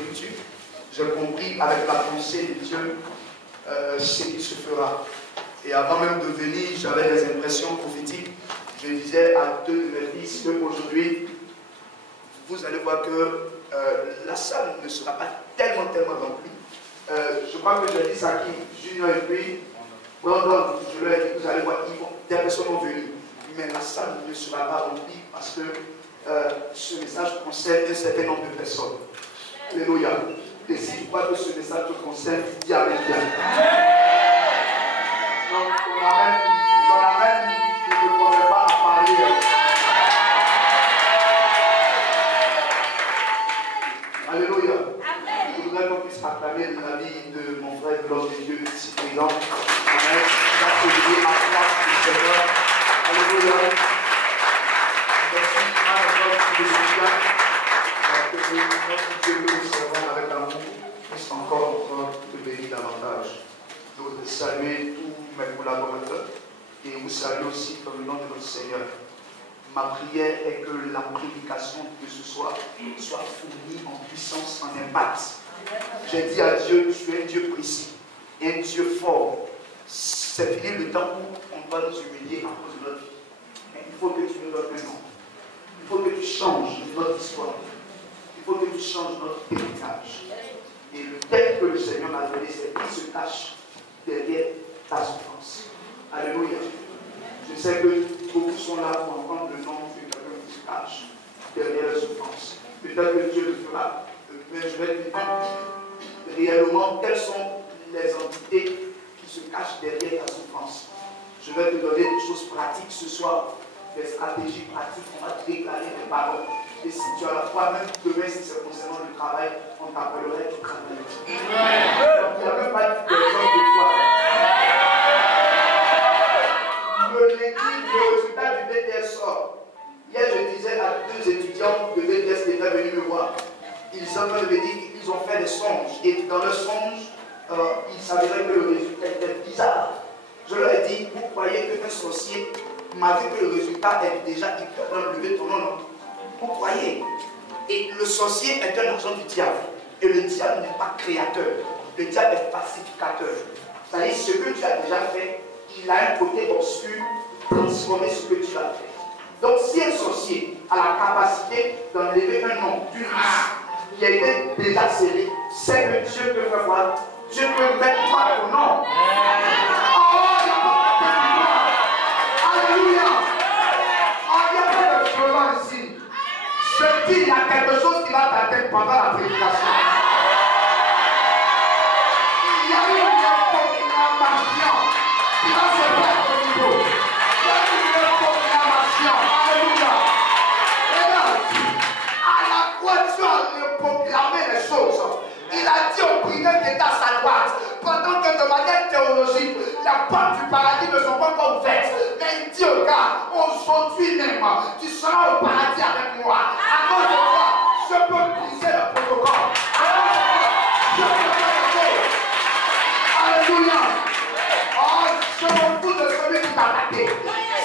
Écritures. J'ai compris avec la pensée de Dieu ce qui se fera. Et avant même de venir, j'avais des impressions prophétiques. Je disais à deux de mes fils qu'aujourd'hui, vous allez voir que la salle ne sera pas tellement remplie. Je crois que j'ai dit ça à qui Junior et puis, Brandon, je leur ai dit, vous allez voir, des personnes vont venir. Mais la salle ne sera pas remplie parce que ce message concerne un certain nombre de personnes. Alléluia. Et si tu crois que ce message te concerne, dis Amen. Donc, on a même, je ne pourrais pas en parler. Alléluia. Je voudrais qu'on puisse acclamer la vie de mon frère, de l'homme de Dieu, ici présent. Amen. Il a sauvé ma place du Seigneur. Alléluia. Merci à notre soutien. Que notre Dieu que nous servons avec amour puisse encore te bénir davantage. Je voudrais saluer tous mes collaborateurs et vous saluer aussi dans le nom de notre Seigneur. Ma prière est que la prédication de ce soir soit fournie en puissance, en impact. J'ai dit à Dieu, tu es un Dieu précis, un Dieu fort. C'est fini le temps où on doit nous humilier à cause de notre vie. Mais il faut que tu nous donnes un nom. Il faut que tu changes notre histoire. Il faut que tu changes notre héritage. Et le thème que le Seigneur m'a donné, c'est qui se cache derrière ta souffrance. Alléluia. Je sais que beaucoup sont là pour entendre le nom de quelqu'un qui se cache derrière la souffrance. Peut-être que Dieu le fera, mais je vais te dire réellement quelles sont les entités qui se cachent derrière ta souffrance. Je vais te donner des choses pratiques ce soir, des stratégies pratiques. On va te déclarer des paroles. Et si tu as la foi, même demain, si c'est concernant le travail, on t'appellerait, tu travaillerais. Donc, il n'y a même pas de besoin de toi. Le résultat du BTS sort. Hier, je disais à deux étudiants de BTS qui étaient venus me voir. Ils me dit qu'ils ont fait des songes. Et dans le songe, il s'avérait que le résultat était bizarre. Je leur ai dit, vous croyez qu'un sorcier m'a vu que le résultat est déjà, il peut enlever ton nom. Vous croyez? Et le sorcier est un agent du diable. Et le diable n'est pas créateur. Le diable est pacificateur. C'est-à-dire, ce que tu as déjà fait, il a un côté obscur pour transformer ce que tu as fait. Donc, si un sorcier a la capacité d'enlever un nom d'une liste qui a été déjà scellée, c'est que Dieu peut faire quoi? Dieu peut mettre toi ton nom. Oh, il n'y a pas de toi. Alléluia. Oh, il n'y a pas de violence ici. Je dis, il y a quelque chose qui va t'atteindre pendant la prédication. Il y a une proclamation qui va se faire au niveau. Il y a une proclamation. Alléluia. Et là, à la voiture, il proclamait les choses. Il a dit au prière qui est à sa droite, pendant que de manière théologique, les portes du paradis ne sont pas encore ouvertes. Mais il dit au gars, aujourd'hui même, tu seras au paradis avec moi. À cause de toi, je peux briser le protocole. À cause de toi, je peux faire des choses. Alléluia. Oh, je m'en fous de celui qui t'a attaqué.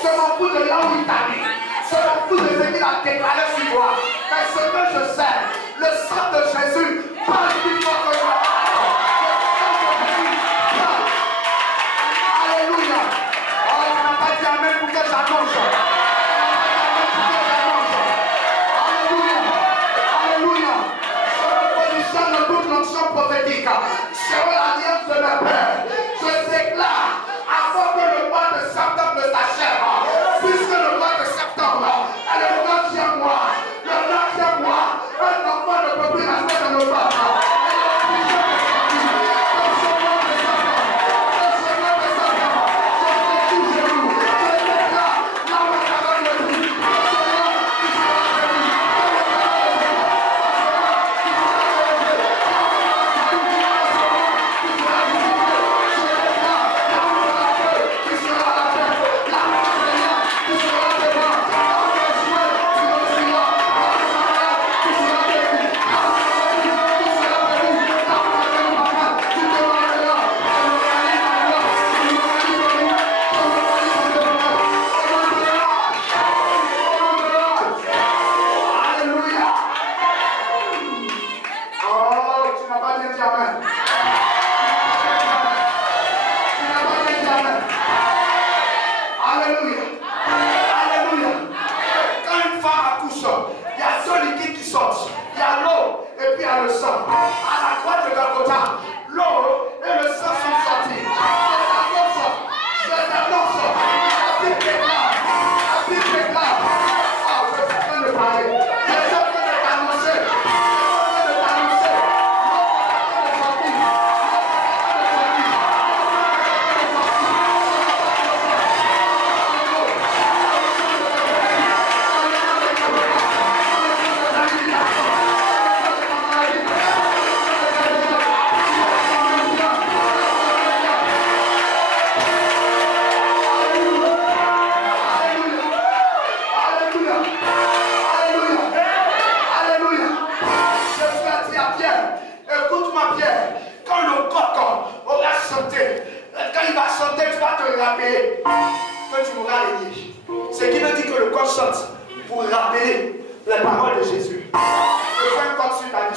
Je m'en fous de là où il t'a mis. Je m'en fous de ce qu'il a déclaré sur toi. Mais ce que je sais, le sang de Jésus parle plus fort que moi. Alléluia. Oh, tu n'as pas dit amen pour que j'annonce. Alléluia. Alléluia. dit Amen. Tu n'as pas dit Amen. Alléluia. Alléluia. Quand une femme accouche, il y a ce liquide qui sort. Il y a l'eau et puis il y a le sang. À la croix de Golgotha, l'eau et le sang sont sortis. Je t'annonce. La Bible déclare. La Bible déclare. Ah, je suis en train de parler. Je suis en train de t'annoncer. Je suis en train de t'annoncer. L'eau est sortie. Que tu m'auras régné. Ce qui veut dire que le corps chante pour rappeler les paroles de Jésus. Je fais un corps sur ta vie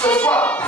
ce soir.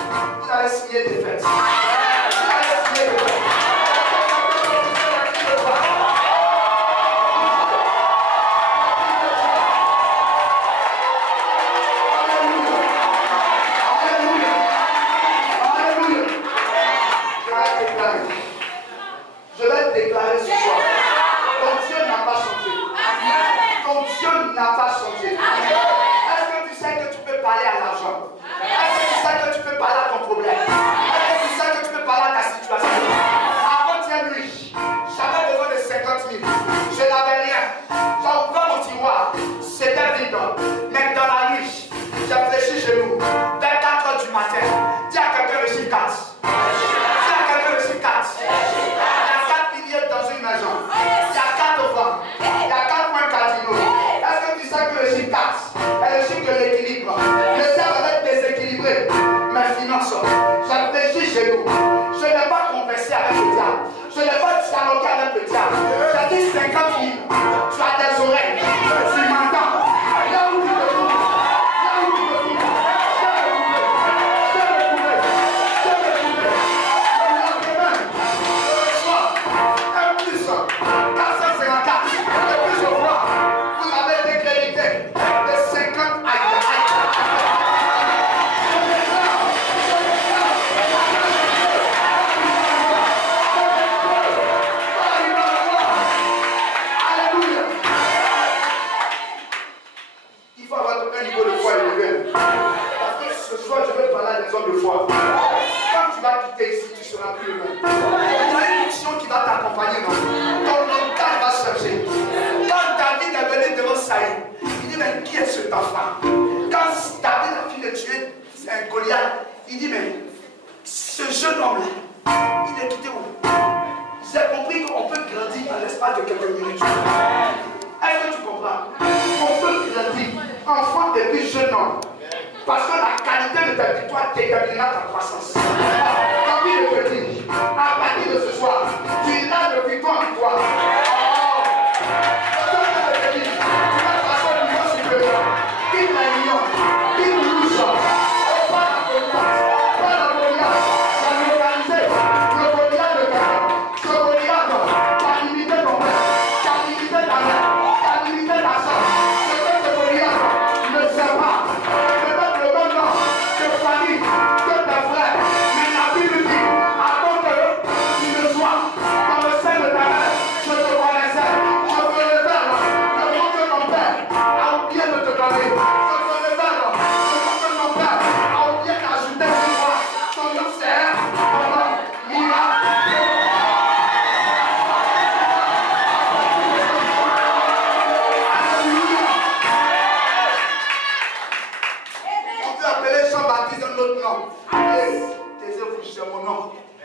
Le chiffre 4 est le chiffre de l'équilibre. des hommes de foi. Quand tu vas quitter ici, tu ne seras plus le même. Il y a une mission qui va t'accompagner. Ton mental va chercher. Quand David est venu devant Saïd, il dit, mais qui est cet enfant? Quand David a fini de tuer un Goliath, il dit, mais ce jeune homme-là, il est quitté où? J'ai compris qu'on peut grandir en l'espace de quelques minutes. Est-ce que tu comprends? On peut grandir, enfant et puis jeune homme. Parce que la qualité de ta victoire déterminera ta croissance. Quand il te dit, à partir de ce soir, tu iras de victoire en victoire.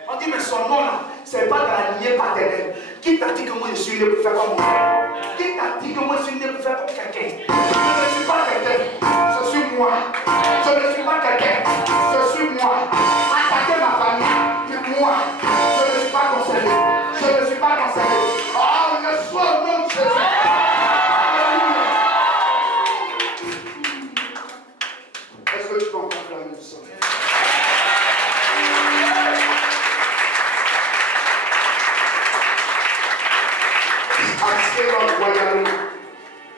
On dit, mais son nom là, c'est pas dans la lignée paternelle. Qui t'a dit que moi je suis né pour faire comme moi? Qui t'a dit que moi je suis né pour faire comme quelqu'un? Je ne suis pas quelqu'un, je suis moi. Je ne suis pas quelqu'un, je suis moi. Attaquez ma famille, mais moi, je ne suis pas concerné. Je ne suis pas concerné. Oh, je suis au nom de Jésus. Est-ce que tu peux encore faire la mission?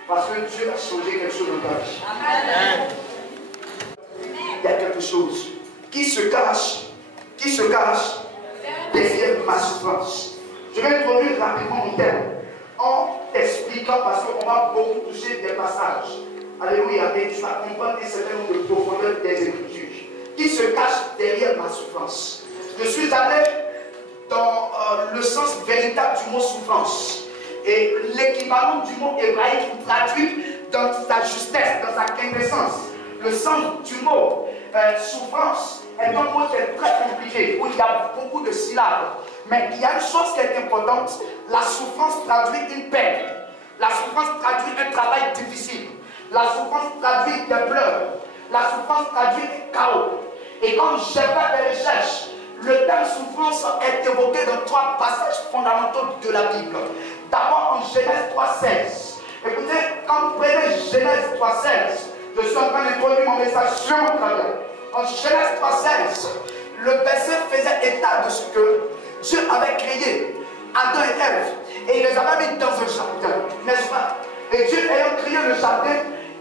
Parce que Dieu a changé quelque chose dans ta vie. Amen. Il y a quelque chose qui se cache derrière ma souffrance. Je vais introduire rapidement mon thème en expliquant parce qu'on va beaucoup toucher des passages. Alléluia. Et tu vas comprendre un certain nombre de profondeurs des Écritures qui se cachent derrière ma souffrance. Je suis allé dans le sens véritable du mot souffrance. Et l'équivalent du mot hébraïque traduit dans sa justesse, dans sa quintessence. Le sens du mot souffrance est un mot qui est très compliqué, où il y a beaucoup de syllabes. Mais il y a une chose qui est importante, la souffrance traduit une peine. La souffrance traduit un travail difficile. La souffrance traduit des pleurs. La souffrance traduit un chaos. Et quand j'ai fait des recherches, le terme souffrance est évoqué dans 3 passages fondamentaux de la Bible. D'abord en Genèse 3,16. Écoutez, quand vous prenez Genèse 3,16, je suis en train d'introduire mon message sur mon travail. En Genèse 3,16, le verset faisait état de ce que Dieu avait créé Adam et Ève. Et il les avait mis dans un jardin, n'est-ce pas? Et Dieu ayant créé le jardin,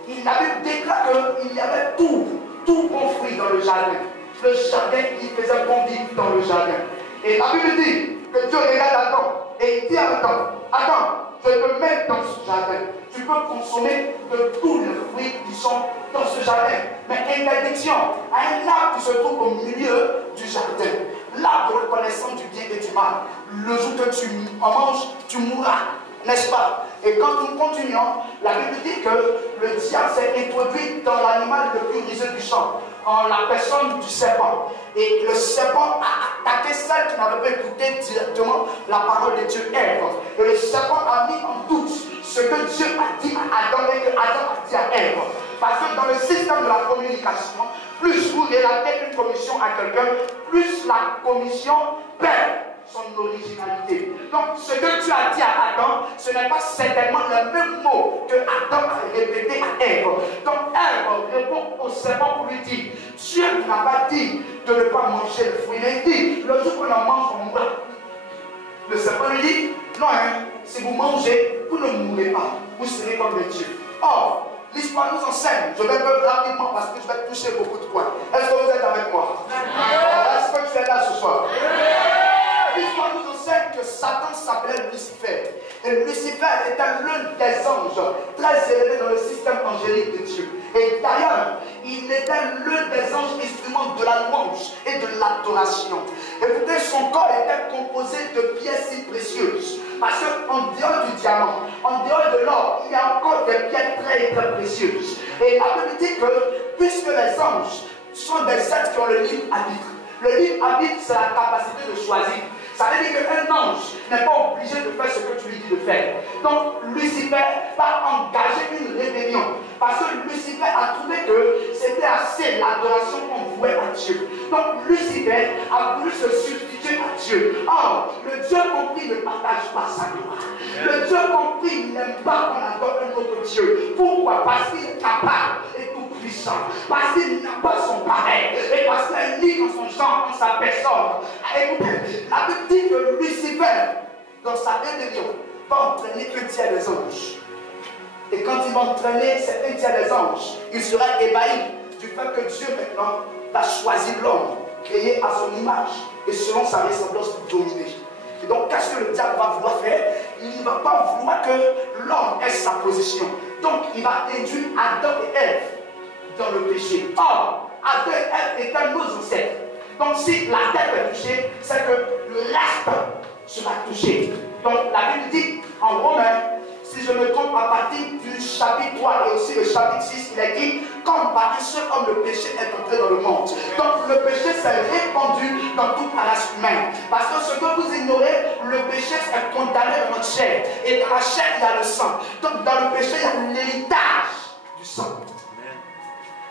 il avait déclaré qu'il y avait tout bon fruit dans le jardin. Le jardin, il faisait bon vivre dans le jardin. Et la Bible dit que Dieu regarde Adam et il dit à Adam, je te mets dans ce jardin. Tu peux consommer de tous les fruits qui sont dans ce jardin. Mais interdiction à un arbre qui se trouve au milieu du jardin. L'arbre de connaissance du bien et du mal. Le jour que tu en manges, tu mourras. N'est-ce pas? Et quand nous continuons, la Bible dit que le diable s'est introduit dans l'animal le plus rusé du champ, en la personne du serpent. Et le serpent a attaqué celle qui n'avait pas écouté directement la parole de Dieu, Ève. Et le serpent a mis en doute ce que Dieu a dit à Adam et que Adam a dit à Ève. Parce que dans le système de la communication, plus vous relatez une commission à quelqu'un, plus la commission perd son originalité. Donc ce que Dieu a dit à Adam, ce n'est pas certainement le même mot que Adam a répété à Ève. Donc Ève répond au serpent pour lui dire, Dieu n'a pas dit de ne pas manger le fruit, mais il dit, le jour qu'on en mange, on mourra. Le serpent lui dit, non, si vous mangez, vous ne mourrez pas, vous serez comme les dieux. Or, l'histoire nous enseigne, je vais faire rapidement parce que je vais toucher beaucoup de points. Est-ce que vous êtes avec moi? Est-ce que tu es là ce soir? L'histoire nous enseigne que Satan s'appelait Lucifer. Et Lucifer était l'un des anges très élevés dans le système angélique de Dieu. Et d'ailleurs, il était l'un des anges instruments de la louange et de l'adoration. Écoutez, son corps était composé de pièces si précieuses. Parce qu'en dehors du diamant, en dehors de l'or, il y a encore des pierres très, très précieuses. Et la Bible dit que, puisque les anges sont des êtres qui ont le libre arbitre, le libre arbitre, c'est la capacité de choisir. Ça veut dire qu'un ange n'est pas obligé de faire ce que tu lui dis de faire. Donc, Lucifer va engager une rébellion. Parce que Lucifer a trouvé que c'était assez l'adoration qu'on vouait à Dieu. Donc, Lucifer a voulu se substituer à Dieu. Or, le Dieu compris ne partage pas sa gloire. Le Dieu compris n'aime pas qu'on adore un autre Dieu. Pourquoi? Parce qu'il est capable et tout puissant. Parce qu'il n'a pas son pareil. Et parce qu'il est libre dans son genre, dans sa personne. Écoutez, la Bible dit que Lucifer, dans sa rébellion, va entraîner un tiers des anges. Et quand il va entraîner cet un tiers des anges, il sera ébahi du fait que Dieu maintenant va choisir l'homme, créé à son image et selon sa ressemblance pour dominer. Et donc, qu'est-ce que le diable va vouloir faire? Il ne va pas vouloir que l'homme ait sa position. Donc, il va induire Adam et Ève dans le péché. Or, Adam et Ève étaient nos ancêtres. Donc, si la tête est touchée, c'est que le reste sera touché. Donc, la Bible dit en Romains, si je me trompe, à partir du chapitre 3 et aussi le chapitre 6, il est dit, comme par un seul homme, le péché est entré dans le monde. Donc le péché s'est répandu dans toute la race humaine. Parce que ce que vous ignorez, le péché est condamné dans notre chair. Et dans la chair, il y a le sang. Donc dans le péché, il y a l'héritage du sang.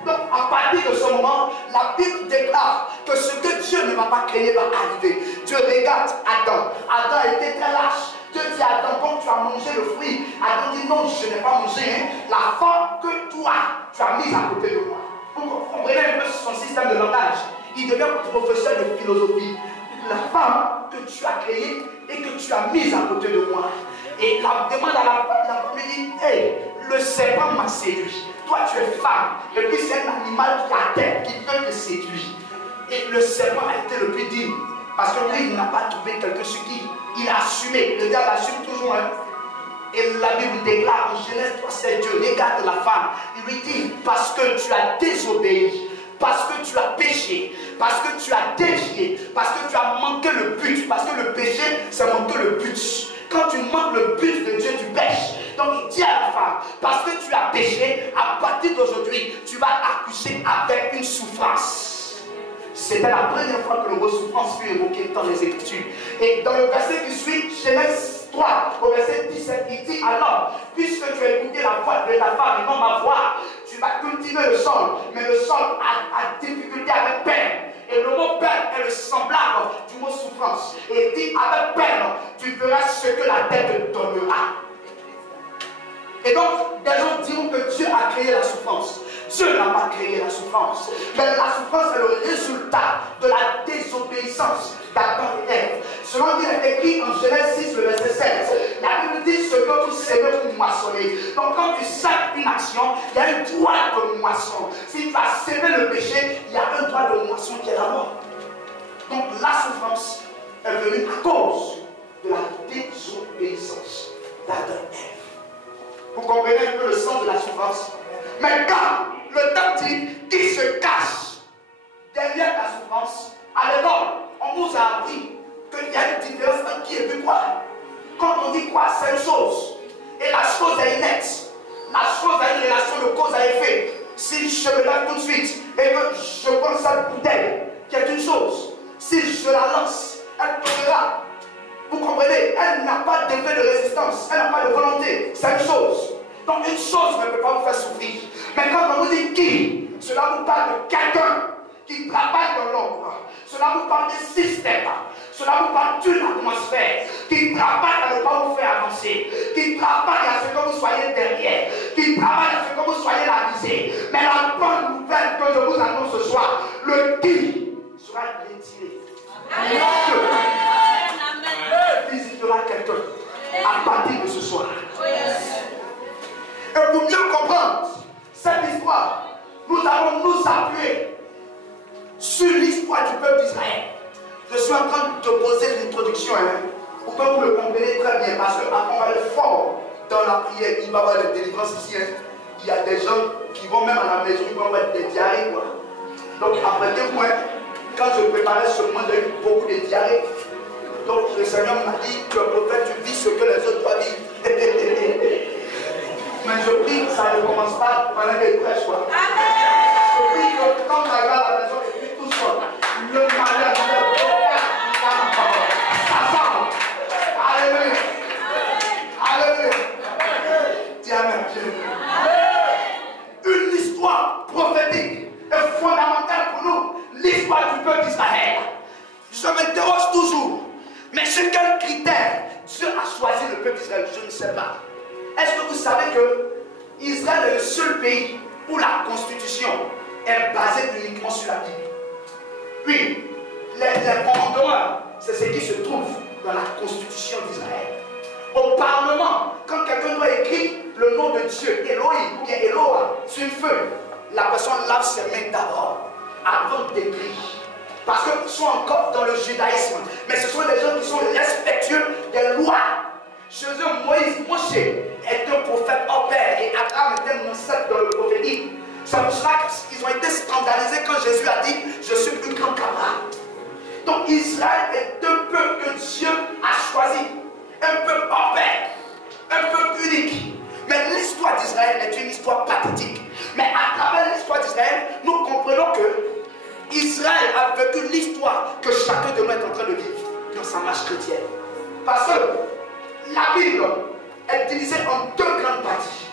Donc à partir de ce moment, la Bible déclare que ce que Dieu ne va pas créer va arriver. Dieu regarde Adam. Adam était très lâche. Dieu dit à Adam, quand tu as mangé le fruit, Adam dit non, je n'ai pas mangé. La femme que toi, tu as mise à côté de moi. Vous comprenez un peu son système de langage. Il devient professeur de philosophie. La femme que tu as créée et que tu as mise à côté de moi. Et la demande à la femme lui dit, hey, le serpent m'a séduit. Toi tu es femme. Et puis c'est un animal qui a tête, qui peut te séduire. Et le serpent a été le plus digne. Parce que lui, il n'a pas trouvé quelqu'un sur qui il a assumé. Le diable assume toujours. Hein? Et la Bible déclare en Genèse 3, Dieu regarde la femme. Il lui dit, parce que tu as désobéi, parce que tu as péché, parce que tu as dévié, parce que tu as manqué le but. Parce que le péché, c'est manquer le but. Quand tu manques le but de Dieu, tu pêches. Donc il dit à la femme, parce que tu as péché, à partir d'aujourd'hui, tu vas accoucher avec une souffrance. C'était la première fois que le mot souffrance fut évoqué dans les Écritures. Et dans le verset qui suit, Genèse 3, au verset 17, il dit alors, puisque tu as écouté la voix de ta femme et non ma voix, tu vas cultiver le sol, mais le sol a difficulté avec peine. Et le mot peine est le semblable du mot souffrance. Et il dit avec peine, tu feras ce que la terre te donnera. Et donc, des gens diront que Dieu a créé la souffrance. Dieu n'a pas créé la souffrance. Mais la souffrance est le résultat de la désobéissance d'Adam et Ève. Selon qu'il est écrit en Genèse 6, le verset 7, la Bible dit ce que vous semez, vous moissonnez. Donc quand tu sèmes une action, il y a un droit de moisson. Si tu as semé le péché, il y a un droit de moisson qui est la mort. Donc la souffrance est venue à cause de la désobéissance d'Adam et Ève. Vous comprenez un peu le sens de la souffrance? Mais quand le temps dit qu'il se cache derrière la souffrance, à l'école, on nous a appris qu'il y a une différence entre qui et puis quoi. Quand on dit quoi, c'est une chose. Et la chose est nette. La chose a une relation de cause à effet. Si je me lave tout de suite et que je prends cette bouteille, qui est une chose, si je la lance, elle tombera. Vous comprenez? Elle n'a pas d'effet de résistance, elle n'a pas de volonté. C'est une chose. Donc une chose ne peut pas vous faire souffrir. Mais quand on vous dit qui, cela vous parle de quelqu'un qui travaille dans l'ombre. Cela vous parle des systèmes. Cela vous parle d'une atmosphère qui travaille à ne pas vous faire avancer, qui travaille à ce que vous soyez derrière, qui travaille à ce que vous soyez lavisé. Mais la bonne nouvelle que je vous annonce ce soir, le qui sera retiré. Dieu visitera quelqu'un à partir de ce soir. Et pour mieux comprendre cette histoire, nous allons nous appuyer sur l'histoire du peuple d'Israël. Je suis en train de poser l'introduction pour que vous le compreniez très bien, parce qu'on va aller fort dans la prière. Il va y avoir des délivrances ici. Il y a des gens qui vont même à la maison, ils vont avoir des diarrhées. Donc après 2 mois, quand je préparais ce moment, j'ai eu beaucoup de diarrhée. Donc le Seigneur m'a dit, tu es prophète, tu vis ce que les autres doivent vivre. Mais je prie que ça ne commence pas pendant que je prêche. Je prie que quand j'arrive à la maison, je prie tout seul. Le malheur de ça sort. Alléluia. Alléluia. Dis Amen. Une histoire prophétique est fondamentale pour nous. L'histoire du peuple d'Israël. Je m'interroge toujours. Mais sur quel critère Dieu a choisi le peuple d'Israël? Je ne sais pas. Est-ce que vous savez que Israël est le seul pays où la constitution est basée uniquement sur la Bible? Oui, les commandements, c'est ce qui se trouve dans la constitution d'Israël. Au Parlement, quand quelqu'un doit écrire le nom de Dieu, Elohim ou bien Eloah, sur une feuille, la personne lave ses mains d'abord, avant d'écrire. Parce qu'ils sont encore dans le judaïsme. Mais ce sont des gens qui sont respectueux des lois. Chez eux, Moshe est un prophète hors pair et Abraham était un ancêtre dans le prophétique. C'est pour cela qu'ils ont été scandalisés quand Jésus a dit « Je suis plus grand qu'Abraham ». Donc Israël est un peuple que Dieu a choisi. Un peuple hors pair. Un peuple unique. Mais l'histoire d'Israël est une histoire pathétique. Mais à travers l'histoire d'Israël, nous comprenons que Israël a vécu l'histoire que chacun de nous est en train de vivre dans sa marche chrétienne. Parce que la Bible est divisée en 2 grandes parties.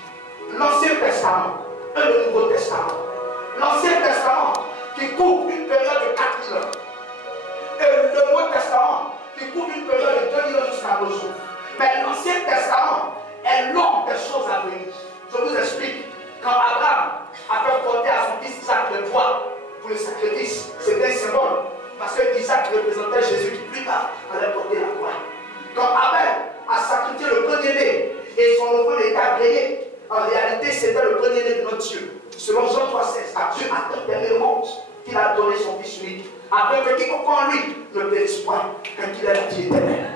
L'Ancien Testament et le Nouveau Testament. L'Ancien Testament qui couvre une période de 4000 ans. Et le Nouveau Testament qui couvre une période de 2000 ans jusqu'à nos jours. Mais l'Ancien Testament est long des choses à venir. Je vous explique. Quand Abraham a fait porter à son fils Isaac le bois pour le sacrifice, c'était un symbole. Parce que Isaac représentait Jésus qui plus tard allait porter la croix. Quand Abel a sacrifié le premier-né et son enfant était agréé, en réalité c'était le premier-né de notre Dieu. Selon Jean 3,16, Dieu a tant aimé le monde qu'il a donné son fils unique, afin que quiconque en lui ne périsse point, car qu'il ait la vie éternelle.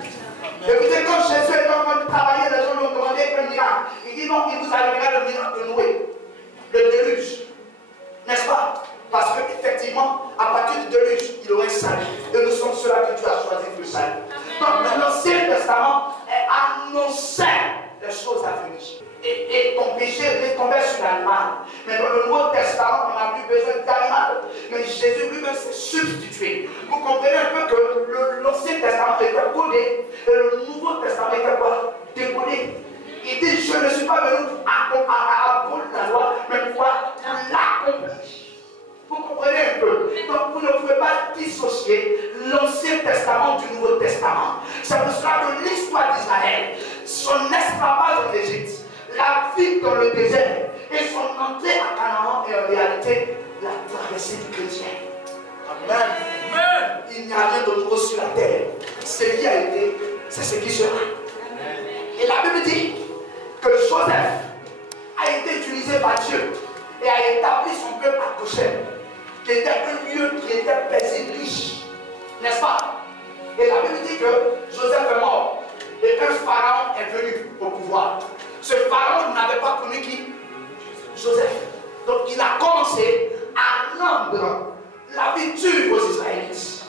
Écoutez, quand Jésus est en train de travailler, les gens lui ont demandé un miracle. Il dit non, il vous arrivera le miracle de Noé, le déluge. N'est-ce pas? Parce qu'effectivement, à partir du déluge, il aurait salut. Et nous sommes ceux-là que Dieu a choisi pour le salut. Donc, l'Ancien Testament annonçait les choses à venir. Et ton péché retombait sur l'animal. Mais dans le Nouveau Testament, on n'a plus besoin d'animal. Mais Jésus lui-même s'est substitué. Vous comprenez un peu que l'Ancien Testament était codé et le Nouveau Testament était quoi? Décodé. Il dit, je ne suis pas venu à abolir la loi, mais pour l'accomplir. Vous comprenez un peu? Donc vous ne pouvez pas dissocier l'Ancien Testament du Nouveau Testament. C'est pour cela que l'histoire d'Israël, son esclavage en Égypte, la vie dans le désert et son entrée à Canaan est en réalité la traversée du chrétien. Amen. Amen. Il n'y a rien de nouveau sur la terre. Ce qui a été, c'est ce qui sera. Amen. Et la Bible dit que Joseph a été utilisé par Dieu et a établi son peuple à Goshen, qui était un lieu qui était paisible, riche. N'est-ce pas? Et la Bible dit que Joseph est mort et un pharaon est venu au pouvoir. Ce pharaon n'avait pas connu qui? Joseph. Donc il a commencé à rendre la vie dure aux Israélites.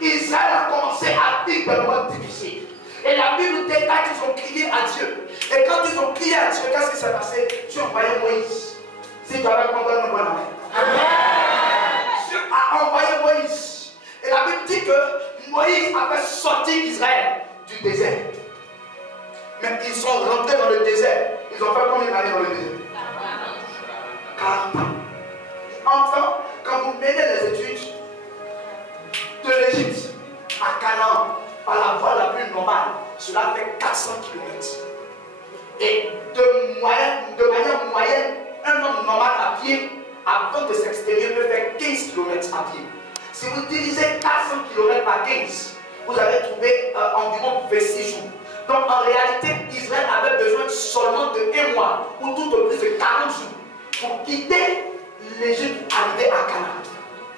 Israël a commencé à vivre des moments difficiles. Et la Bible détaille qu'ils ont crié à Dieu. Et quand ils ont crié à Dieu, qu'est-ce qui s'est passé? Dieu a envoyé Moïse. Si tu avais compris, on va Amen. Dieu a envoyé Moïse. Et la Bible dit que Moïse avait sorti Israël du désert. Mais ils sont rentrés dans le désert. Ils ont fait combien d'années dans le désert? 40 ans. Enfin, quand vous menez les études de l'Égypte à Canaan, par la voie la plus normale, cela fait 400 km. Et de manière moyenne, un homme normal à pied, avant de s'extérieur, peut faire 15 km à pied. Si vous divisez 400 km par 15, vous allez trouver environ 26 jours. Donc en réalité, Israël avait besoin seulement de 1 mois, ou tout au plus de 40 jours, pour quitter l'Égypte, arriver à Canaan.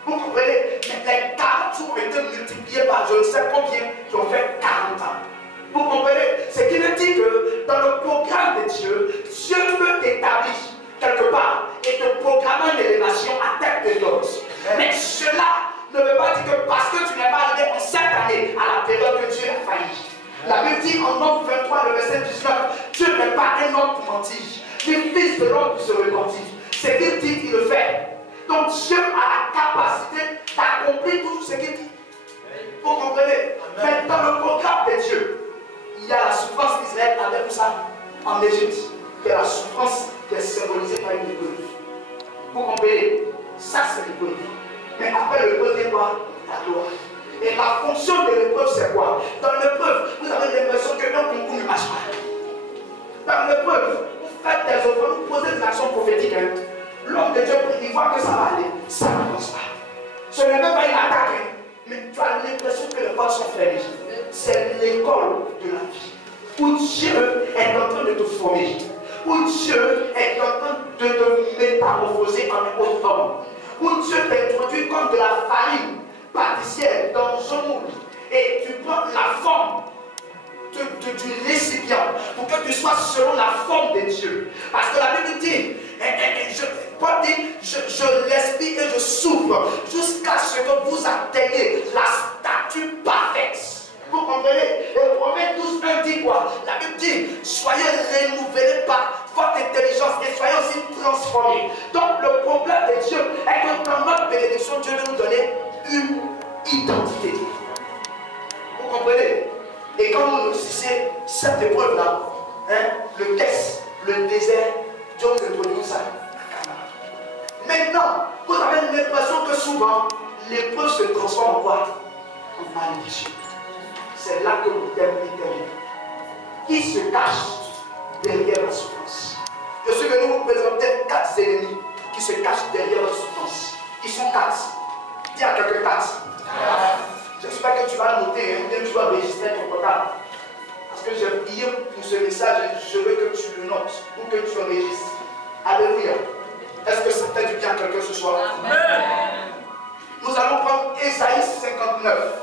Vous comprenez? Mais les 40 jours ont été multipliés par je ne sais combien qui ont fait 40 ans. Vous comprenez? Ce qui veut dire que dans le programme de Dieu, Dieu veut t'établir quelque part et te programmer une élévation à telle période. Mais cela ne veut pas dire que parce que tu n'es pas arrivé en cette année à la période que Dieu a failli. La Bible dit en Nombre 23, le verset 19, Dieu n'est pas un homme pour mentir. Les fils de l'homme qui se repentit. Ce qu'il dit, il le fait. Donc Dieu a la capacité d'accomplir tout ce qu'il dit. Vous comprenez? Mais dans le programme de Dieu, il y a la souffrance d'Israël avec tout ça en Égypte. Il y a la souffrance qui est symbolisée par une économie. Vous comprenez? Ça c'est l'économie. Mais après l'épreuve, c'est quoi? La gloire. Et la fonction de l'épreuve, c'est quoi? Dans l'épreuve, vous avez l'impression que un concours ne marche pas. Dans l'épreuve, vous faites des offres, vous posez des actions prophétiques. Hein. L'homme de Dieu, il voit que ça va aller. Ça n'avance pas. Ce n'est même pas une attaque. Hein. Mais tu as l'impression que les portes sont fermées. C'est l'école de la vie. Où Dieu est en train de te former. Où Dieu est en train de te métamorphoser en un autre homme. Où Dieu t'introduit comme de la farine pâtissière dans un moule. Et tu prends la forme du récipient pour que tu sois selon la forme de Dieu. Parce que la Bible dit, Paul dit, je respire et je souffle jusqu'à ce que vous atteigniez la statue parfaite. Vous comprenez? Et Romains 12:1 dit quoi? La Bible dit, soyez renouvelés par votre intelligence et soyez aussi transformés. Donc le problème de Dieu est que dans notre bénédiction, Dieu veut nous donner une identité. Vous comprenez? Et quand vous réussissez cette épreuve-là, hein, le test, le désert, Dieu vous introduit ça. Maintenant, vous avez l'impression que souvent, l'épreuve se transforme en quoi? En malédiction. C'est là que vous terminez. Qui se cache derrière la souffrance? Je suis venu vous présenter 4 ennemis qui se cachent derrière la souffrance. Ils sont 4. Dis à quelqu'un 4. J'espère que tu vas noter, hein, que tu vas enregistrer ton portable. Parce que j'ai prié pour ce message et je veux que tu le notes ou que tu enregistres. Alléluia. Est-ce que ça fait du bien à quelqu'un ce soir? Amen. Nous allons prendre Ésaïe 59.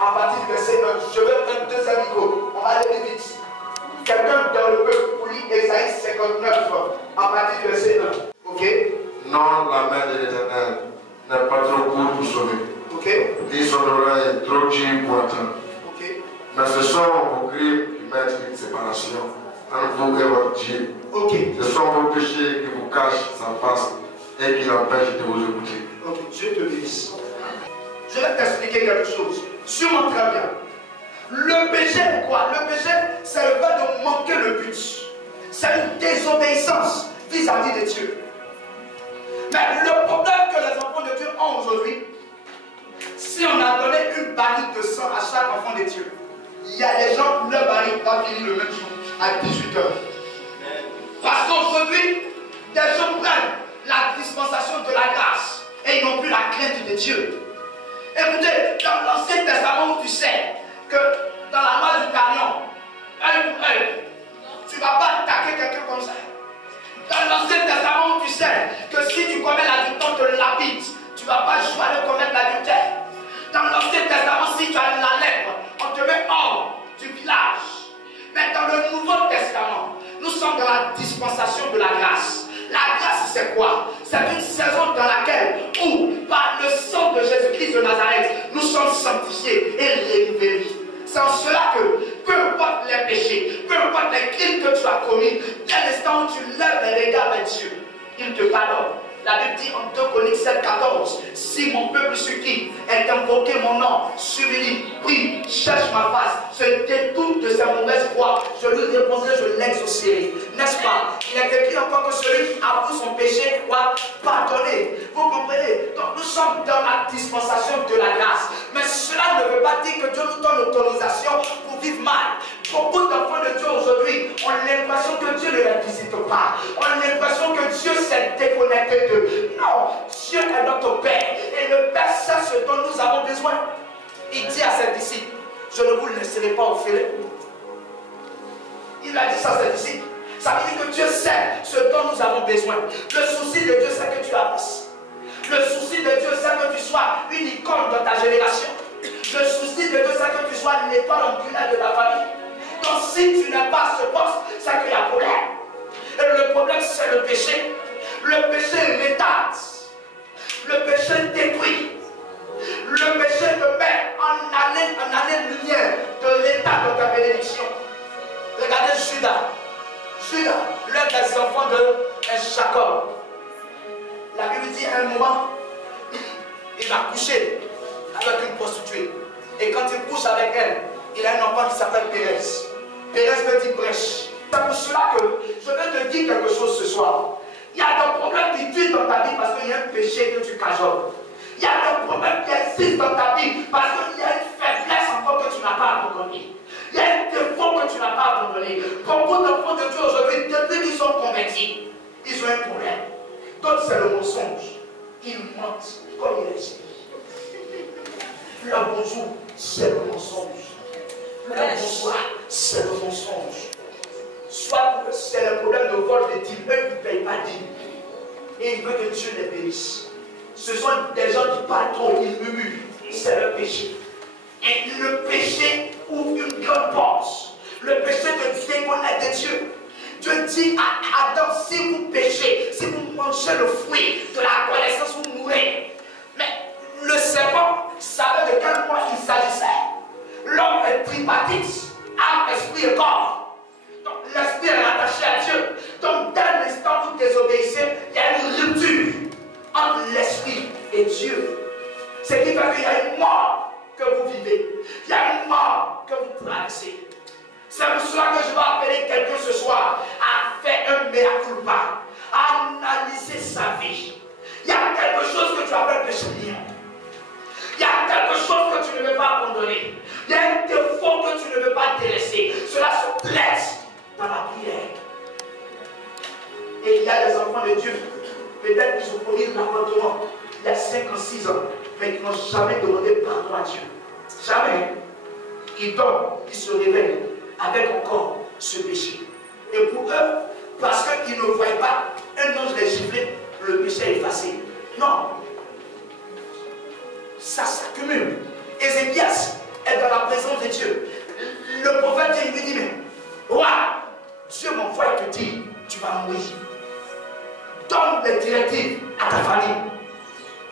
À partir du verset 1. Je vais prendre 2 amigos. On va aller vite. Quelqu'un dans le peuple pour lire Ésaïe 59. À partir du verset 1. Ok? Non, la main de l'Éternel n'est pas trop courte pour sauver. Ok. Ni son oreille trop dure pour entendre. Ok. Mais ce sont vos crimes qui mettent une séparation entre vous et votre Dieu. Ok. Ce sont vos péchés qui vous cachent sa face et qui l'empêchent de vous écouter. Ok, Dieu te bénisse. Je vais t'expliquer quelque chose. Sûrement très bien. Le péché, quoi? Le péché, c'est le fait de manquer le but. C'est une désobéissance vis-à-vis de Dieu. Mais le problème que les enfants de Dieu ont aujourd'hui, si on a donné une barrique de sang à chaque enfant de Dieu, il y a des gens, leur barrique va finir le même jour, à 18 h. Parce qu'aujourd'hui, des gens prennent la dispensation de la grâce et ils n'ont plus la crainte de Dieu. Écoutez, dans l'Ancien Testament où tu sais que dans la loi du talion, œil pour œil, tu ne vas pas attaquer quelqu'un comme ça. Dans l'Ancien Testament où tu sais que si tu commets l'adultère, on te lapide, tu ne vas pas jouer à commettre l'adultère. Dans l'Ancien Testament, si tu as la lèpre, on te met hors du village. Mais dans le Nouveau Testament, nous sommes dans la dispensation de la grâce. La grâce, c'est quoi? C'est une saison dans laquelle, où, par le sang de Jésus-Christ de Nazareth, nous sommes sanctifiés et renouvelés. C'est en cela que, peu importe les péchés, peu importe les crimes que tu as commis, dès l'instant où tu lèves les regards vers Dieu, il te pardonne. La Bible dit en 2 Chroniques 7:14, si mon peuple sur qui est invoqué mon nom, s'humilie, prie, cherche ma face, se détourne de ses mauvaises voies, je lui répondrai, je l'exaucerai. N'est-ce pas? Il est écrit encore que celui qui avoue son péché doit pardonner. Vous comprenez? Donc nous sommes dans la dispensation de la grâce. Mais cela ne veut pas dire que Dieu nous donne l'autorisation pour vivre mal. Beaucoup d'enfants de Dieu aujourd'hui ont l'impression que Dieu ne les visite pas. On a l'impression que Dieu s'est déconnecté d'eux. Non, Dieu est notre Père. Et le Père sait ce dont nous avons besoin. Il dit à ses disciples, je ne vous laisserai pas offrir. Il a dit ça à ses disciples. Ça veut dire que Dieu sait ce dont nous avons besoin. Le souci de Dieu, c'est que tu avances. Le souci de Dieu, c'est que tu sois une icône dans ta génération. Le souci de Dieu, c'est que tu sois l'étoile angulaire de la famille. Donc si tu n'es pas à ce poste, c'est qu'il y a problème. Et le problème, c'est le péché. Le péché retarde. Le péché détruit il a couché avec une prostituée. Et quand il couche avec elle, il a un enfant qui s'appelle Pérez. Pérez veut dire brèche. C'est pour cela que je vais te dire quelque chose ce soir. Il y a des problèmes qui tuent dans ta vie parce qu'il y a un péché que tu cajoles. Il y a des problèmes qui existent dans ta vie parce qu'il y a une faiblesse encore que tu n'as pas abandonnée. Il y a un défaut que tu n'as pas abandonné. Beaucoup d'enfants de Dieu aujourd'hui, depuis qu'ils sont convertis, ils ont un problème. D'autres, c'est le mensonge. Ils mentent comme il est dit. Le bonjour, c'est le mensonge. Le bonsoir, c'est le mensonge. Soit c'est le problème de vol de dîmes, eux qui ne payent pas dîmes. Et ils veulent que Dieu les bénisse. Ce sont des gens qui parlent trop, ils murmurent. C'est le péché. Et le péché ouvre une grande porte. Le péché te déconnecte de Dieu. Dieu dit à Adam, si vous péchez, si vous mangez le fruit de la connaissance, vous mourrez. Mais le serpent savait de quel point il s'agissait. L'homme est tripartite, âme, esprit et corps. Donc l'esprit est rattaché à Dieu. Donc dès l'instant où vous désobéissez, il y a une rupture entre l'esprit et Dieu. Ce qui fait qu'il y a une mort que vous vivez. Il y a une mort que vous traversez. C'est pour cela que je vais appeler quelqu'un ce soir à faire un mea culpa, à analyser sa vie. Il y a quelque chose que tu appelles péché lié. Il y a quelque chose que tu ne veux pas abandonner. Il y a un défaut que tu ne veux pas délaisser. Cela se plaide dans la prière. Et il y a des enfants de Dieu, peut-être qu'ils ont commis l'abandonnement il y a 5 ans, 6 ans, mais qui n'ont jamais demandé pardon à Dieu. Jamais. Ils dorment, ils se réveillent avec encore ce péché. Et pour eux, parce qu'ils ne voient pas un ange les gifler, le péché est effacé. Non. Ça s'accumule. Ézéchias est dans la présence de Dieu. Le prophète lui dit, mais roi, Dieu m'envoie et te dit, tu vas mourir. Donne les directives à ta famille.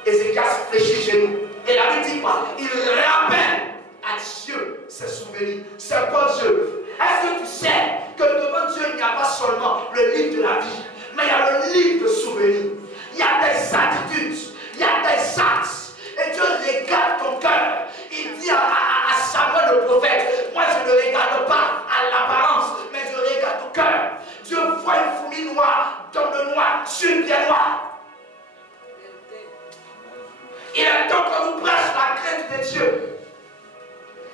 Ézéchias fléchit chez nous. Et la Bible dit quoi? Il rappelle à Dieu ses souvenirs. C'est pas Dieu. Est-ce que tu sais que devant Dieu, il n'y a pas seulement le livre de la vie, mais il y a le livre de souvenirs. Il y a des attitudes, il y a des actes. Et Dieu regarde ton cœur. Il dit à Samuel le prophète, moi je ne regarde pas à l'apparence, mais je regarde ton cœur. Dieu voit une fourmi noire dans le noir, sur le pied noir. Il est temps que vous prêchiez la crainte de Dieu.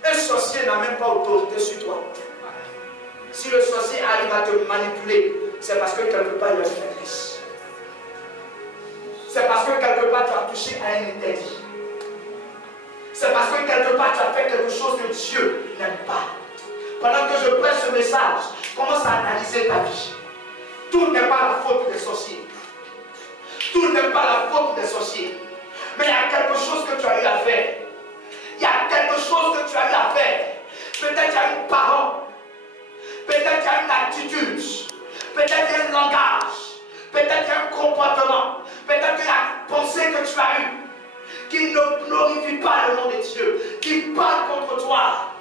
Un sorcier n'a même pas autorité sur toi. Si le sorcier arrive à te manipuler, c'est parce que quelque part il y a une faiblesse. C'est parce que quelque part tu as touché à un interdit. C'est parce que quelque part tu as fait quelque chose que Dieu n'aime pas. Pendant que je prêche ce message, commence à analyser ta vie. Tout n'est pas la faute des sorciers. Tout n'est pas la faute des sorciers. Mais il y a quelque chose que tu as eu à faire. Il y a quelque chose que tu as eu à faire. Peut-être il y a une parole. Peut-être il y a une attitude. Peut-être il y a un langage. Peut-être il y a un comportement. Peut-être il y a une pensée que tu as eue qui ne glorifie pas le nom de Dieu, qui parle contre toi.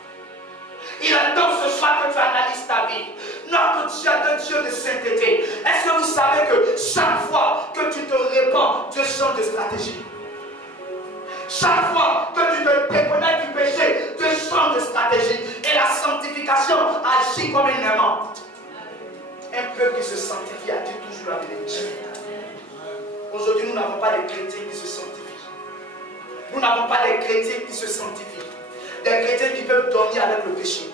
Il attend ce soir que tu analyses ta vie. Notre Dieu est un Dieu de sainteté. Est-ce que vous savez que chaque fois que tu te répands, Dieu change de stratégie? Chaque fois que tu te déconnectes du péché, Dieu change de stratégie. Et la sanctification agit comme un aimant. Un peuple qui se sanctifie a dit toujours la vérité. Aujourd'hui, nous n'avons pas de chrétiens qui se sanctifient. Nous n'avons pas de chrétiens qui se sanctifient. Des chrétiens qui peuvent dormir avec le péché.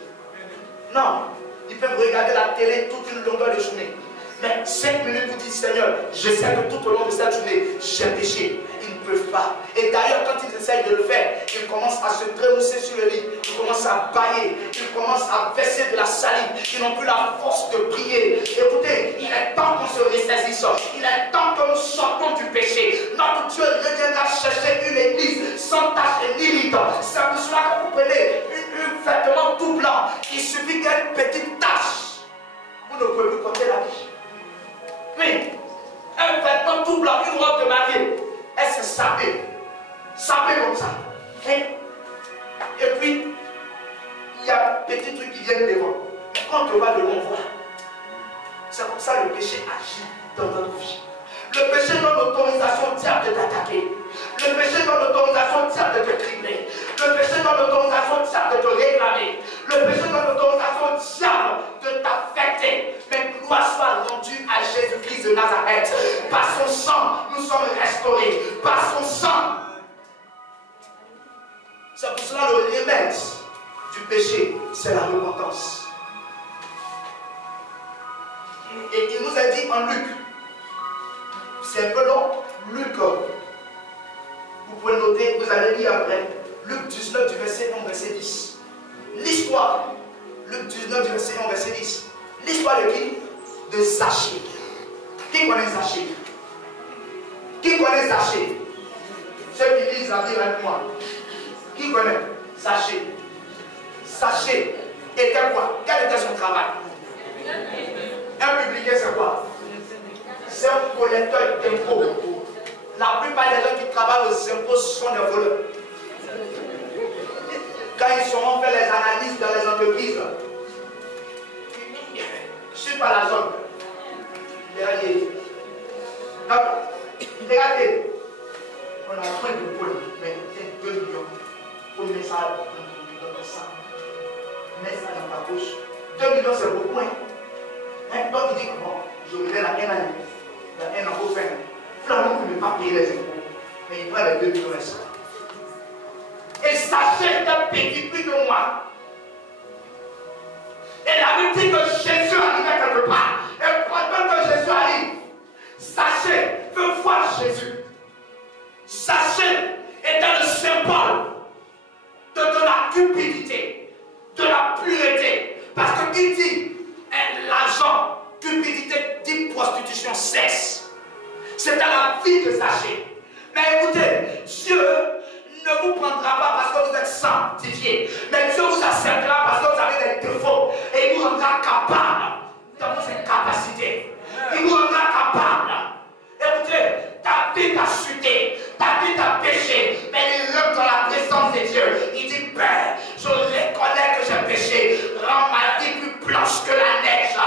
Non, ils peuvent regarder la télé toute une longueur de journée. Mais 5 minutes vous dites, Seigneur, je sais que tout au long de cette journée, j'ai péché. Ils ne peuvent pas. Et d'ailleurs, quand ils essayent de le faire, ils commencent à se trémousser sur le lit. Ils commencent à bâiller. Ils commencent à verser de la salive. Ils n'ont plus la force de prier. Écoutez, il est temps qu'on se ressaisisse. Il est temps que nous sortons du péché. Notre Dieu reviendra chercher une église sans tache et ni ride. C'est pour cela que vous prenez un vêtement tout blanc. Il suffit qu'il y ait une petite tache. Vous ne pouvez plus compter la vie. Oui, un vêtement tout blanc, une robe de mariée, elle s'est sapée comme ça. Et puis, il y a des petits trucs qui viennent devant. Mais quand on te va de loin voir, c'est comme ça le péché agit dans notre vie. Le péché donne l'autorisation au diable de t'attaquer. Le péché donne l'autorisation remède du péché, c'est la repentance. Et il nous a dit en Luc, c'est un peu long, Luc, vous pouvez noter, vous allez lire après, Luc 19 du verset 1 verset 10. L'histoire, Luc 19 du verset 1 verset 10. L'histoire de qui? De Zachée. Qui connaît Zachée? Qui connaît Zachée? Ceux qui lisent la Bible avec moi. Qui connaît Zachée? Zachée était quoi? Quel était son travail? Un publicain, c'est quoi? C'est un collecteur d'impôts. La plupart des gens qui travaillent aux impôts sont des voleurs. Quand ils sauront faire les analyses dans les entreprises, je suis pas la zone. Regardez, on a besoin de pôle, mais c'est 2 millions. Pour mettre ça dans ton sang. Mets ça dans ta bouche. 2 millions, c'est beaucoup, hein? Donc il dit que bon, je voudrais la haine année. La haine en haut fin. Flamand pour ne pas payer les impôts. Mais il prend les 2 millions et ça. Et sachez d'un petit plus que moi. Et la Bible dit que Jésus arrivait quelque part. Et pendant que Jésus arrive, sachez, veut voir Jésus. Sachez est le symbole de la cupidité, de la pureté. Parce que qui dit l'argent, cupidité, dit prostitution, sexe. C'est dans la vie de Zachée. Mais écoutez, Dieu ne vous prendra pas parce que vous êtes sanctifiés. Mais Dieu vous acceptera parce que vous avez des défauts. Et il vous rendra capable dans vos capacités. Il vous rendra capable. Écoutez, ta vie t'a chuté, ta vie t'a péché, mais il rentre dans la présence de Dieu. Il dit, Père, je reconnais que j'ai péché. Rends ma vie plus blanche que la neige.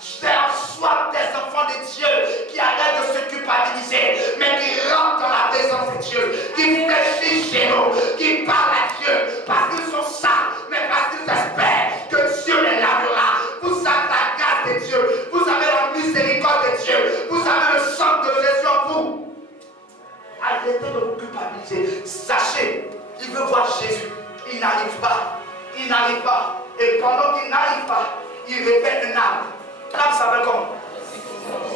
J'ai soif des enfants de Dieu qui arrêtent de se culpabiliser, mais qui rentrent dans la présence de Dieu, qui fléchissent chez nous, qui parlent à Dieu, parce qu'ils sont saints, mais parce qu'ils espèrent que Dieu les lavera. Vous avez la grâce de Dieu, vous avez la miséricorde de Dieu, vous avez le sang de Jésus en vous. Arrêtez de vous culpabiliser. Sachez, il veut voir Jésus. Il n'arrive pas. Il n'arrive pas. Et pendant qu'il n'arrive pas, il répète un arbre. L'arbre s'appelle comment?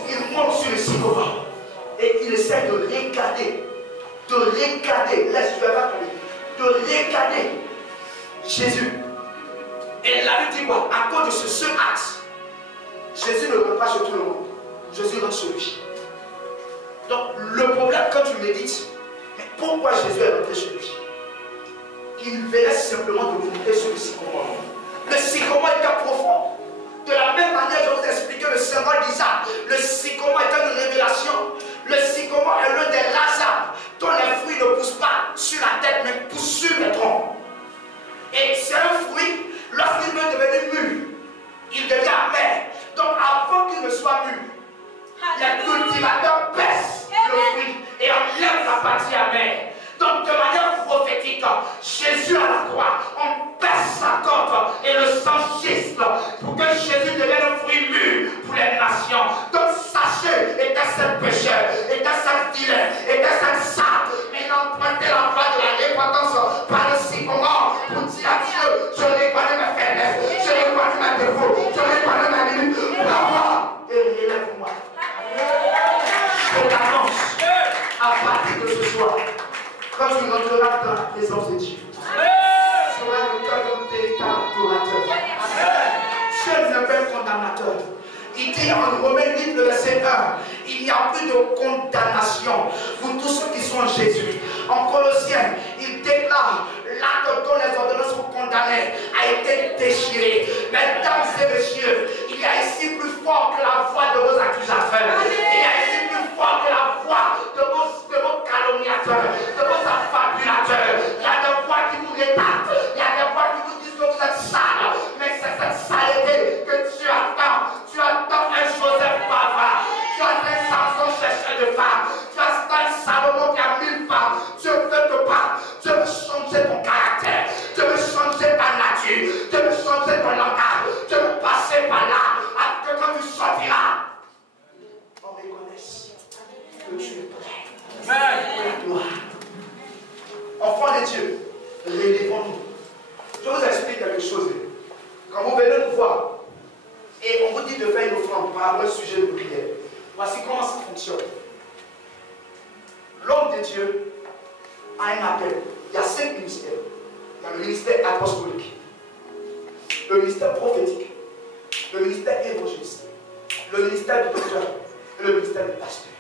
Il monte sur le sycomore. Et il essaie de regarder. Laisse-le pas tomber. De regarder Jésus. Et la Bible dit quoi? À cause de ce seul acte, Jésus ne rentre pas chez tout le monde. Jésus rentre chez lui. Donc le problème quand tu médites, mais pourquoi Jésus est rentré chez lui? Il venait simplement de monter sur le sycomore. Le sycomore était profond. De la même manière, je vous ai expliqué le symbole d'Isaac. Le sycomore est une révélation. Le sycomore est l'un des rares arbres dont les fruits ne poussent pas sur la tête, mais poussent sur les troncs. Et c'est un fruit, lorsqu'il veut devenir mûr, il devient amer. Donc avant qu'il ne soit mûr, les cultivateurs baissent le fruit et enlèvent la partie amère. Donc de manière prophétique, Jésus à la croix, on baisse sa corde et le sang giste pour que Jésus devienne un fruit mûr pour les nations. Donc sachez, était ce pécheur, était ce vilain, était ce sale, mais il a emprunté la voie de la repentance par le sycomore pour dire à Dieu, je reconnais mes faiblesses, je reconnais mes défauts, je reconnais mes limites. Bravo et relève-moi. Je t'annonce, à partir de ce soir, quand tu rentreras dans la présence de Dieu, tu seras le cœur d'un véritable adorateur. Dieu n'est pas un condamnateur. Il dit en Romains 8, le verset 1, il n'y a plus de condamnation pour tous ceux qui sont en Jésus. En Colossiens, il déclare l'acte dont les ordonnances vous condamnaient a été déchiré. Mesdames et messieurs, il y a ici plus fort que la voix de vos accusateurs. Il y a ici plus fort que la voix de vos calomniateurs, de vos affabulateurs. Il y a des voix qui vous répartent. Il y a des voix qui vous disent que vous êtes sales. Mais c'est cette saleté que tu attends. Tu attends un Joseph bavard. Tu as un Samson chercheur de femmes. Tu as un Salomon qui a 1000 femmes. Dieu veut te battre. Dieu veut changer ton caractère. Dieu veut changer ta nature. Dieu veut changer ton langage. Dieu veut passer par là. Afin que quand tu sortiras, on reconnaisse que tu es prêt. Amen. Enfants de Dieu, relevons-nous. Je vous explique quelque chose. Quand vous venez nous voir et on vous dit de faire une offrande par rapport au sujet de prière, voici comment ça fonctionne. L'homme de Dieu a un appel. Il y a 5 ministères. Il y a le ministère apostolique, le ministère prophétique, le ministère évangéliste, le ministère du docteur et le ministère du pasteur.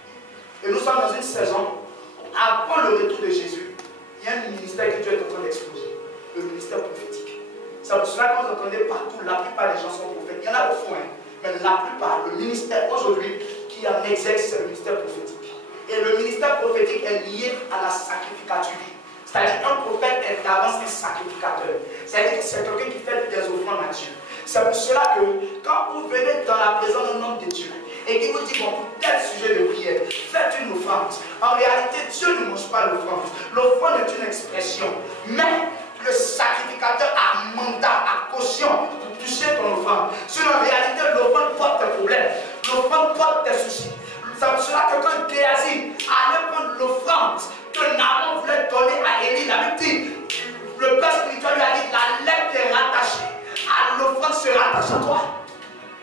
Et nous sommes dans une saison, avant le retour de Jésus, il y a un ministère que Dieu est en train d'exploser, le ministère prophétique. C'est pour cela que vous entendez partout, la plupart des gens sont prophètes. Il y en a au fond, mais la plupart, le ministère aujourd'hui qui en exerce, c'est le ministère prophétique. Et le ministère prophétique est lié à la sacrificature. C'est-à-dire qu'un prophète est d'avance un sacrificateur. C'est-à-dire que c'est quelqu'un qui fait des offrandes à Dieu. C'est pour cela que quand vous venez dans la présence d'un homme de Dieu et qu'il vous dit, bon, pour tel sujet de prière, faites une offrande. En réalité, Dieu ne mange pas l'offrande. L'offrande est une expression. Mais le sacrificateur a un mandat, a caution pour toucher ton offrande. Sinon, en réalité, l'offrande porte tes problèmes. L'offrande porte tes soucis. C'est pour cela que quand Géasi allait prendre l'offrande que Naaman voulait donner à Élie, il avait dit, le père spirituel lui a dit, la lettre est rattachée à l'offrande se rattache à toi.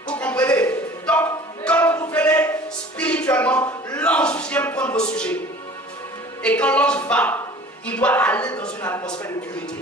Vous comprenez? Donc, quand vous venez spirituellement, l'ange vient prendre vos sujets. Et quand l'ange va, il doit aller dans une atmosphère de purité.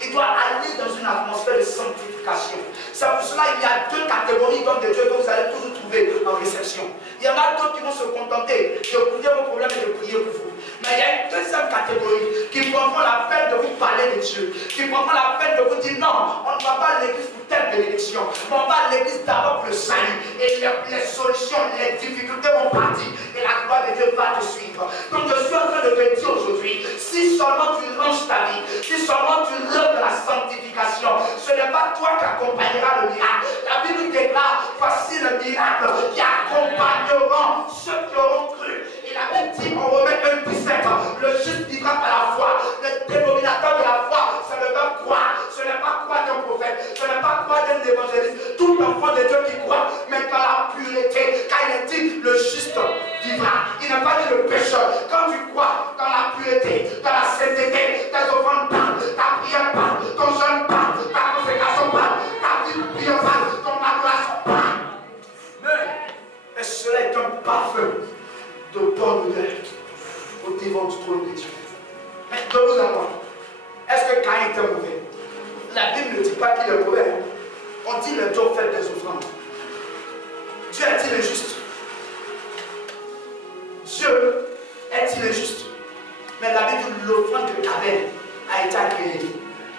Il doit aller dans une atmosphère de sanctification. C'est pour cela qu'il y a 2 catégories d'hommes de Dieu que vous allez toujours trouver en réception. Il y en a d'autres qui vont se contenter d'écouter vos problèmes et de prier pour vous. Mais il y a une deuxième catégorie qui prendront la peine de vous parler de Dieu, qui prendront la peine de vous dire non, on ne va pas à l'église pour telle bénédiction, mais on va à l'église d'abord pour le salut. Et les solutions, les difficultés vont partir et la gloire de Dieu va te suivre. Donc je suis en train de te dire aujourd'hui, si seulement tu ranges ta vie, si seulement tu rentres de la sanctification, ce n'est pas toi qui accompagneras le miracle. La Bible déclare, voici le miracle qui accompagneront ceux qui auront cru. Et la Bible dit, on remet un 17, le juste vivra par la foi. Le dénominateur de la foi, ça ne veut croire. Ce n'est pas croire d'un prophète, ce n'est pas croire d'un évangéliste. Tout enfant de Dieu qui croit, mais dans la pureté. Car il est dit, le juste vivra. Il n'a pas dit le pécheur. Quand tu crois dans la pureté, dans la sainteté, tes offrandes parlent, ta prière parle, ton jeûne parle, ta consécration parle, ta vie de prière parle, ton adoration parle. Mais cela est un parfum de bonne odeur au devant du trône de Dieu. Mais de vous avoir, est-ce que Caïn était mauvais? La Bible ne dit pas qu'il est mauvais. On dit le Dieu fait des offrandes. Dieu est-il injuste? Dieu est-il injuste? Mais la Bible dit l'offrande de Abel a été agréée.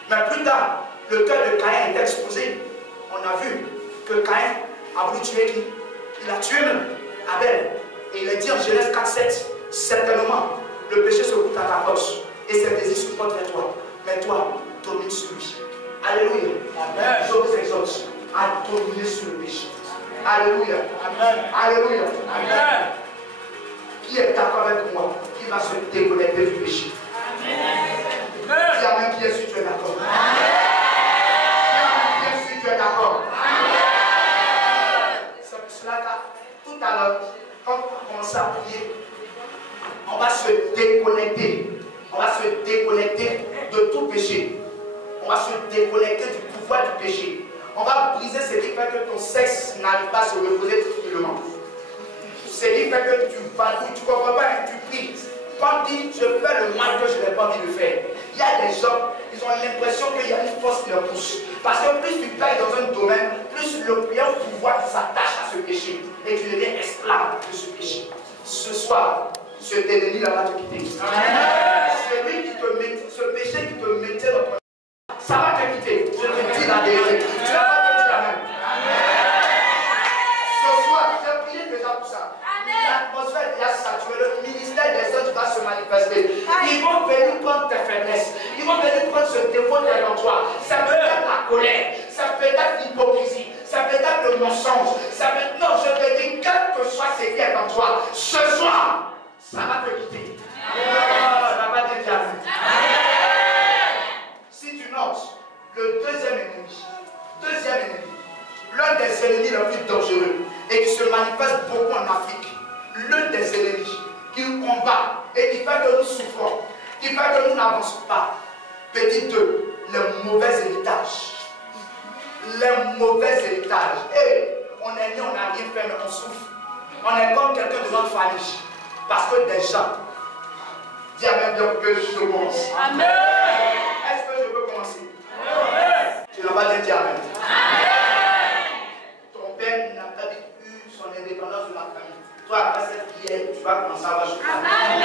Mais plus tard, le cœur de Caïn est exposé. On a vu que Caïn a voulu tuer qui? Il a tué même Abel. Et il est dit en Genèse 4:7, certainement, le péché se goûte à ta gorge et ses désirs se portent vers toi. Mais toi, domine sur lui. Alléluia. Amen. Je vous exhorte à dominer sur le péché. Alléluia. Amen. Alléluia. Amen. Qui est d'accord avec moi? Qui va se déconnecter du péché? Amen. Qui a même qui est si tu es d'accord? Amen. Qui a même qui est si tu es d'accord? Amen. C'est pour cela que tout à l'heure, quand on va commencer à prier, on va se déconnecter. On va se déconnecter de tout péché. On va se déconnecter du pouvoir du péché. On va briser ce qui fait que ton sexe n'arrive pas à se reposer tranquillement. Ce qui fait que tu vadouilles, tu ne comprends pas que tu pries. Quand tu dis je fais le mal que je n'ai pas envie de faire, il y a des gens, ils ont l'impression qu'il y a une force qui leur pousse. Parce que plus tu payes dans un domaine, plus le pouvoir s'attache à ce péché. Et tu deviens esclave de ce péché. Ce soir, ce ennemi là va te quitter. Celui qui te met, ce péché qui te mettait dans ton... Ça va te quitter. Je te dis la vérité. Tu vas pas te dire la même. Ce soir, j'ai prié déjà pour ça. L'atmosphère est déjà saturée. Le ministère des anges va se manifester. Ils vont venir prendre tes faiblesses. Ils vont venir prendre ce défaut qui est en toi. Ça peut être la colère. Ça peut être l'hypocrisie. Ça peut être le mensonge. Ça peut être... Non, je te dis, quel que soit ce qui est en toi, ce soir, ça va te quitter. Ça va te dire. Si tu notes, le deuxième ennemi, l'un des ennemis les plus dangereux et qui se manifeste beaucoup en Afrique, l'un des ennemis qui nous combat et qui fait que nous souffrons, qui fait que nous n'avançons pas. Petit 2, les mauvais héritages. Les mauvais héritages. Et on est né, on n'a rien fait, mais on souffre. On est comme quelqu'un de notre famille. Parce que des gens. Dis Amen bien que je commence. Amen. Est-ce que je peux commencer? Amen. Tu n'as pas dit Amen. Amen. Ton père n'a pas eu son indépendance de la famille. Toi, après cette prière, tu vas commencer à avoir chocolat. Amen.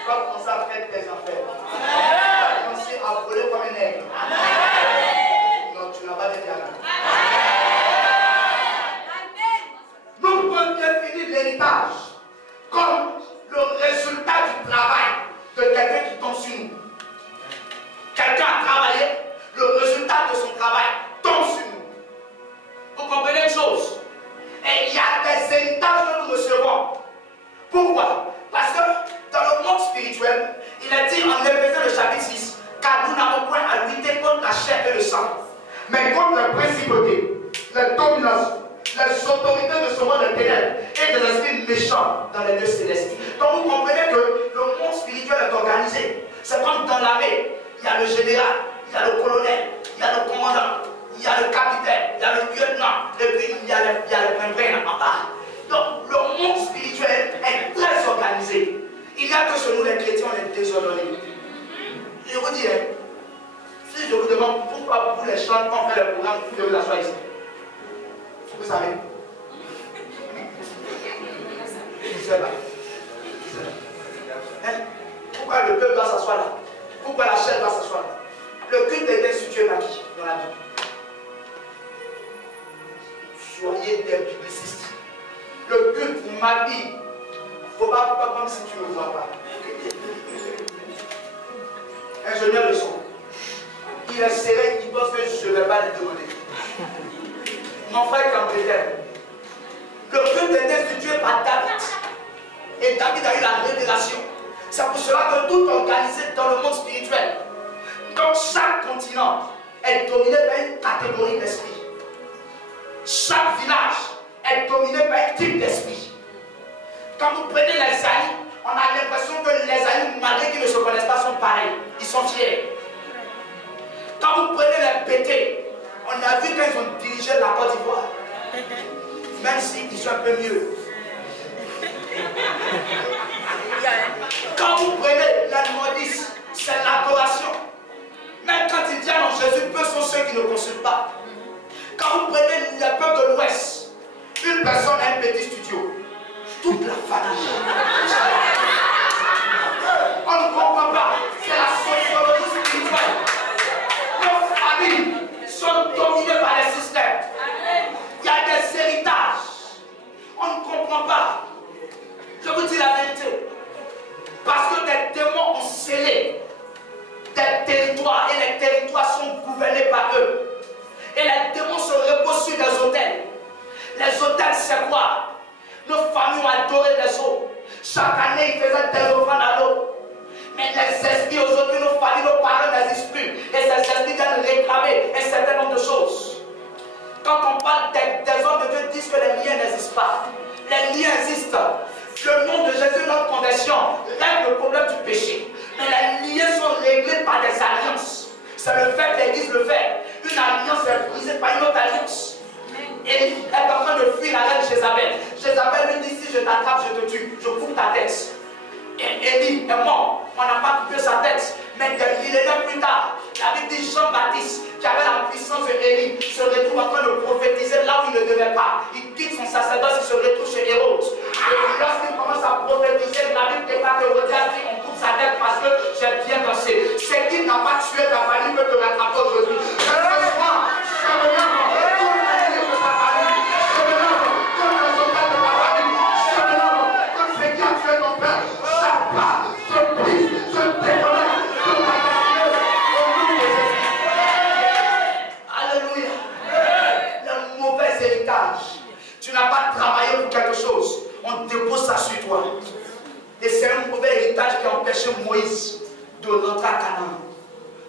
Tu vas commencer à faire tes affaires. Amen. Tu vas commencer à voler comme un aigle. Amen. Non, tu n'as pas dit Amen. Amen. Nous pouvons définir l'héritage comme le résultat du travail de quelqu'un qui tombe sur nous. Quelqu'un a travaillé, le résultat de son travail tombe sur nous. Vous comprenez une chose? Et il y a des héritages que nous recevons. Pourquoi? Parce que dans le monde spirituel, il est dit en Éphésiens le chapitre 6, car nous n'avons point à lutter contre la chair et le sang, mais contre les principautés, les dominations, les autorités de ce monde de ténèbres et des esprits méchants dans les lieux célestes. Donc vous comprenez que le monde spirituel est organisé. C'est comme dans l'armée, il y a le général, il y a le colonel, il y a le commandant, il y a le capitaine, il y a le lieutenant, et puis il y a le prince en bas. Donc le monde spirituel est très organisé. Il n'y a que chez nous les chrétiens, on est désordonnés. Je vous dis, si je vous demande pourquoi vous les chants, quand on fait le programme, vous devez l'asseoir ici. Vous savez? Je ne sais pas. Pourquoi le peuple doit s'asseoir là? Pourquoi la chair doit s'asseoir là? Le culte est institué par qui dans la Bible? Soyez des publicistes. Le culte, ma vie, il ne faut pas comme si tu ne me vois pas. Ingénieur de son. Il est serré, il pense que je ne vais pas lui demander. Mon frère Campbell, le culte est institué par David. Et David a eu la révélation. C'est pour cela que tout est organisé dans le monde spirituel. Donc chaque continent est dominé par une catégorie d'esprit. Chaque village est dominé par un type d'esprit. Quand vous prenez les aïeux, on a l'impression que les aïeux, malgré qu'ils ne se connaissent pas, sont pareils. Ils sont fiers. Quand vous prenez les pétés, on a vu quand ils ont dirigé la Côte d'Ivoire. Même s'ils sont un peu mieux. Quand vous prenez la nourrice, c'est l'adoration. Même quand ils disent non, Jésus, peu sont ceux qui ne consultent pas. Quand vous prenez le peuple de l'Ouest, une personne a un petit studio. Toute la famille. On ne comprend pas. C'est la sociologie spirituelle. Nos familles sont dominées par les systèmes. Il y a des héritages. On ne comprend pas. Je vous dis la vérité. Parce que des démons ont scellé des territoires et les territoires sont gouvernés par eux. Et les démons se reposent sur des autels. Les autels, c'est quoi? Nos familles ont adoré les eaux. Chaque année, ils faisaient des offrandes à l'eau. Mais les esprits, aujourd'hui, nos familles, nos parents n'existent plus. Et ces esprits viennent réclamer un certain nombre de choses. Quand on parle des hommes de Dieu, disent que les liens n'existent pas. Les liens existent. Le nom de Jésus, notre conversion, règle le problème du péché. Mais les liens sont réglés par des alliances. C'est le fait que l'Église le fait. Une alliance est brisée par une autre alliance. Et il est en train de fuir la reine Jézabel. Jézabel lui dit, si je t'attrape, je te tue. Je coupe ta tête. Et Élie est mort. On n'a pas coupé sa tête. Mais des millénaires plus tard, la Bible dit Jean-Baptiste, qui avait la puissance de Élie, se retrouve en train de prophétiser là où il ne devait pas. Il quitte son sacerdoce, il se retrouve chez Hérode. Et lorsqu'il commence à prophétiser, la Bible déclare que Hérode dit on coupe sa tête parce que j'ai bien dansé. C'est qu'il n'a pas tué ta famille peut te rattraper aujourd'hui. Tu n'as pas travaillé pour quelque chose, on dépose ça sur toi. Et c'est un mauvais héritage qui a empêché Moïse de rentrer à Canaan.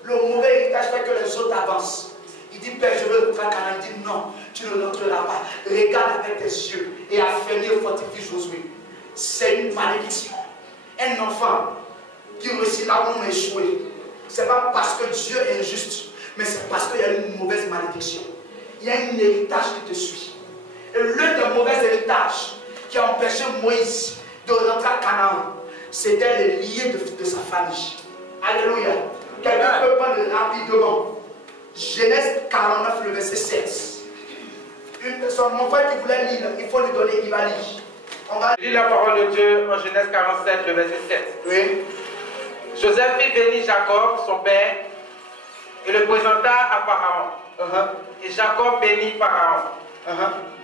Le mauvais héritage fait que les autres avancent. Il dit, Père, je veux rentrer à Canaan. Il dit, non, tu ne rentreras pas. Regarde avec tes yeux et affermis et fortifie Josué. C'est une malédiction. Un enfant qui réussit là où on a échoué. Ce n'est pas parce que Dieu est injuste, mais c'est parce qu'il y a une mauvaise malédiction. Il y a un héritage qui te suit. Et l'un des mauvais héritages qui a empêché Moïse de rentrer à Canaan, c'était les liens de sa famille. Alléluia. Quelqu'un peut prendre rapidement Genèse 49, le verset 16. Une personne, mon frère qui voulait lire, il faut lui donner, il va lire. On va lire la parole de Dieu en Genèse 47, le verset 7. Oui. Joseph fit venir Jacob, son père, et le présenta à Pharaon. Et Jacob bénit Pharaon.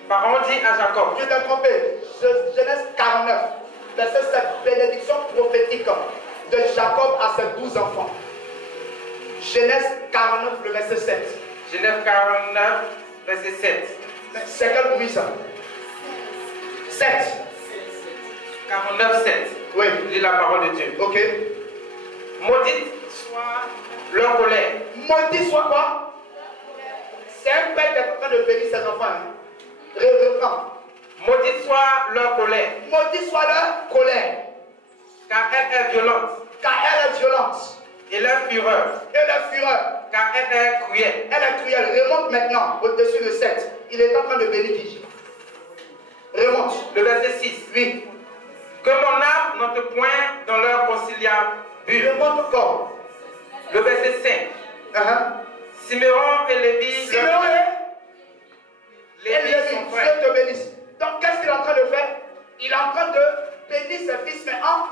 Pharaon dit à Jacob. Tu t'es trompé. Genèse 49, verset 7. Bénédiction prophétique de Jacob à ses 12 enfants. Genèse 49, le verset 7. Genèse 49, verset 7. C'est quel bruit ça? 7. 49, 7. Oui. Lis la parole de Dieu. Ok. Maudite soit leur colère. Maudit soit quoi? C'est un père qui est en train de bénir ses enfants. Reprends. Maudite soit leur colère. Maudit soit leur colère. Car elle est violente. Car elle est violente. Et leur fureur. Et leur fureur. Car elle est cruelle. Elle est cruelle. Remonte maintenant au-dessus de 7. Il est en train de bénir qui? Remonte. Le verset 6. Oui. Que mon âme n'entre point dans leur conciliabule. Remonte encore. Le verset 5. Siméon et Lévi. Siméon et Lévi sont frères. Dieu te bénisse. Donc qu'est-ce qu'il est en train de faire? Il est en train de bénir ses fils, mais en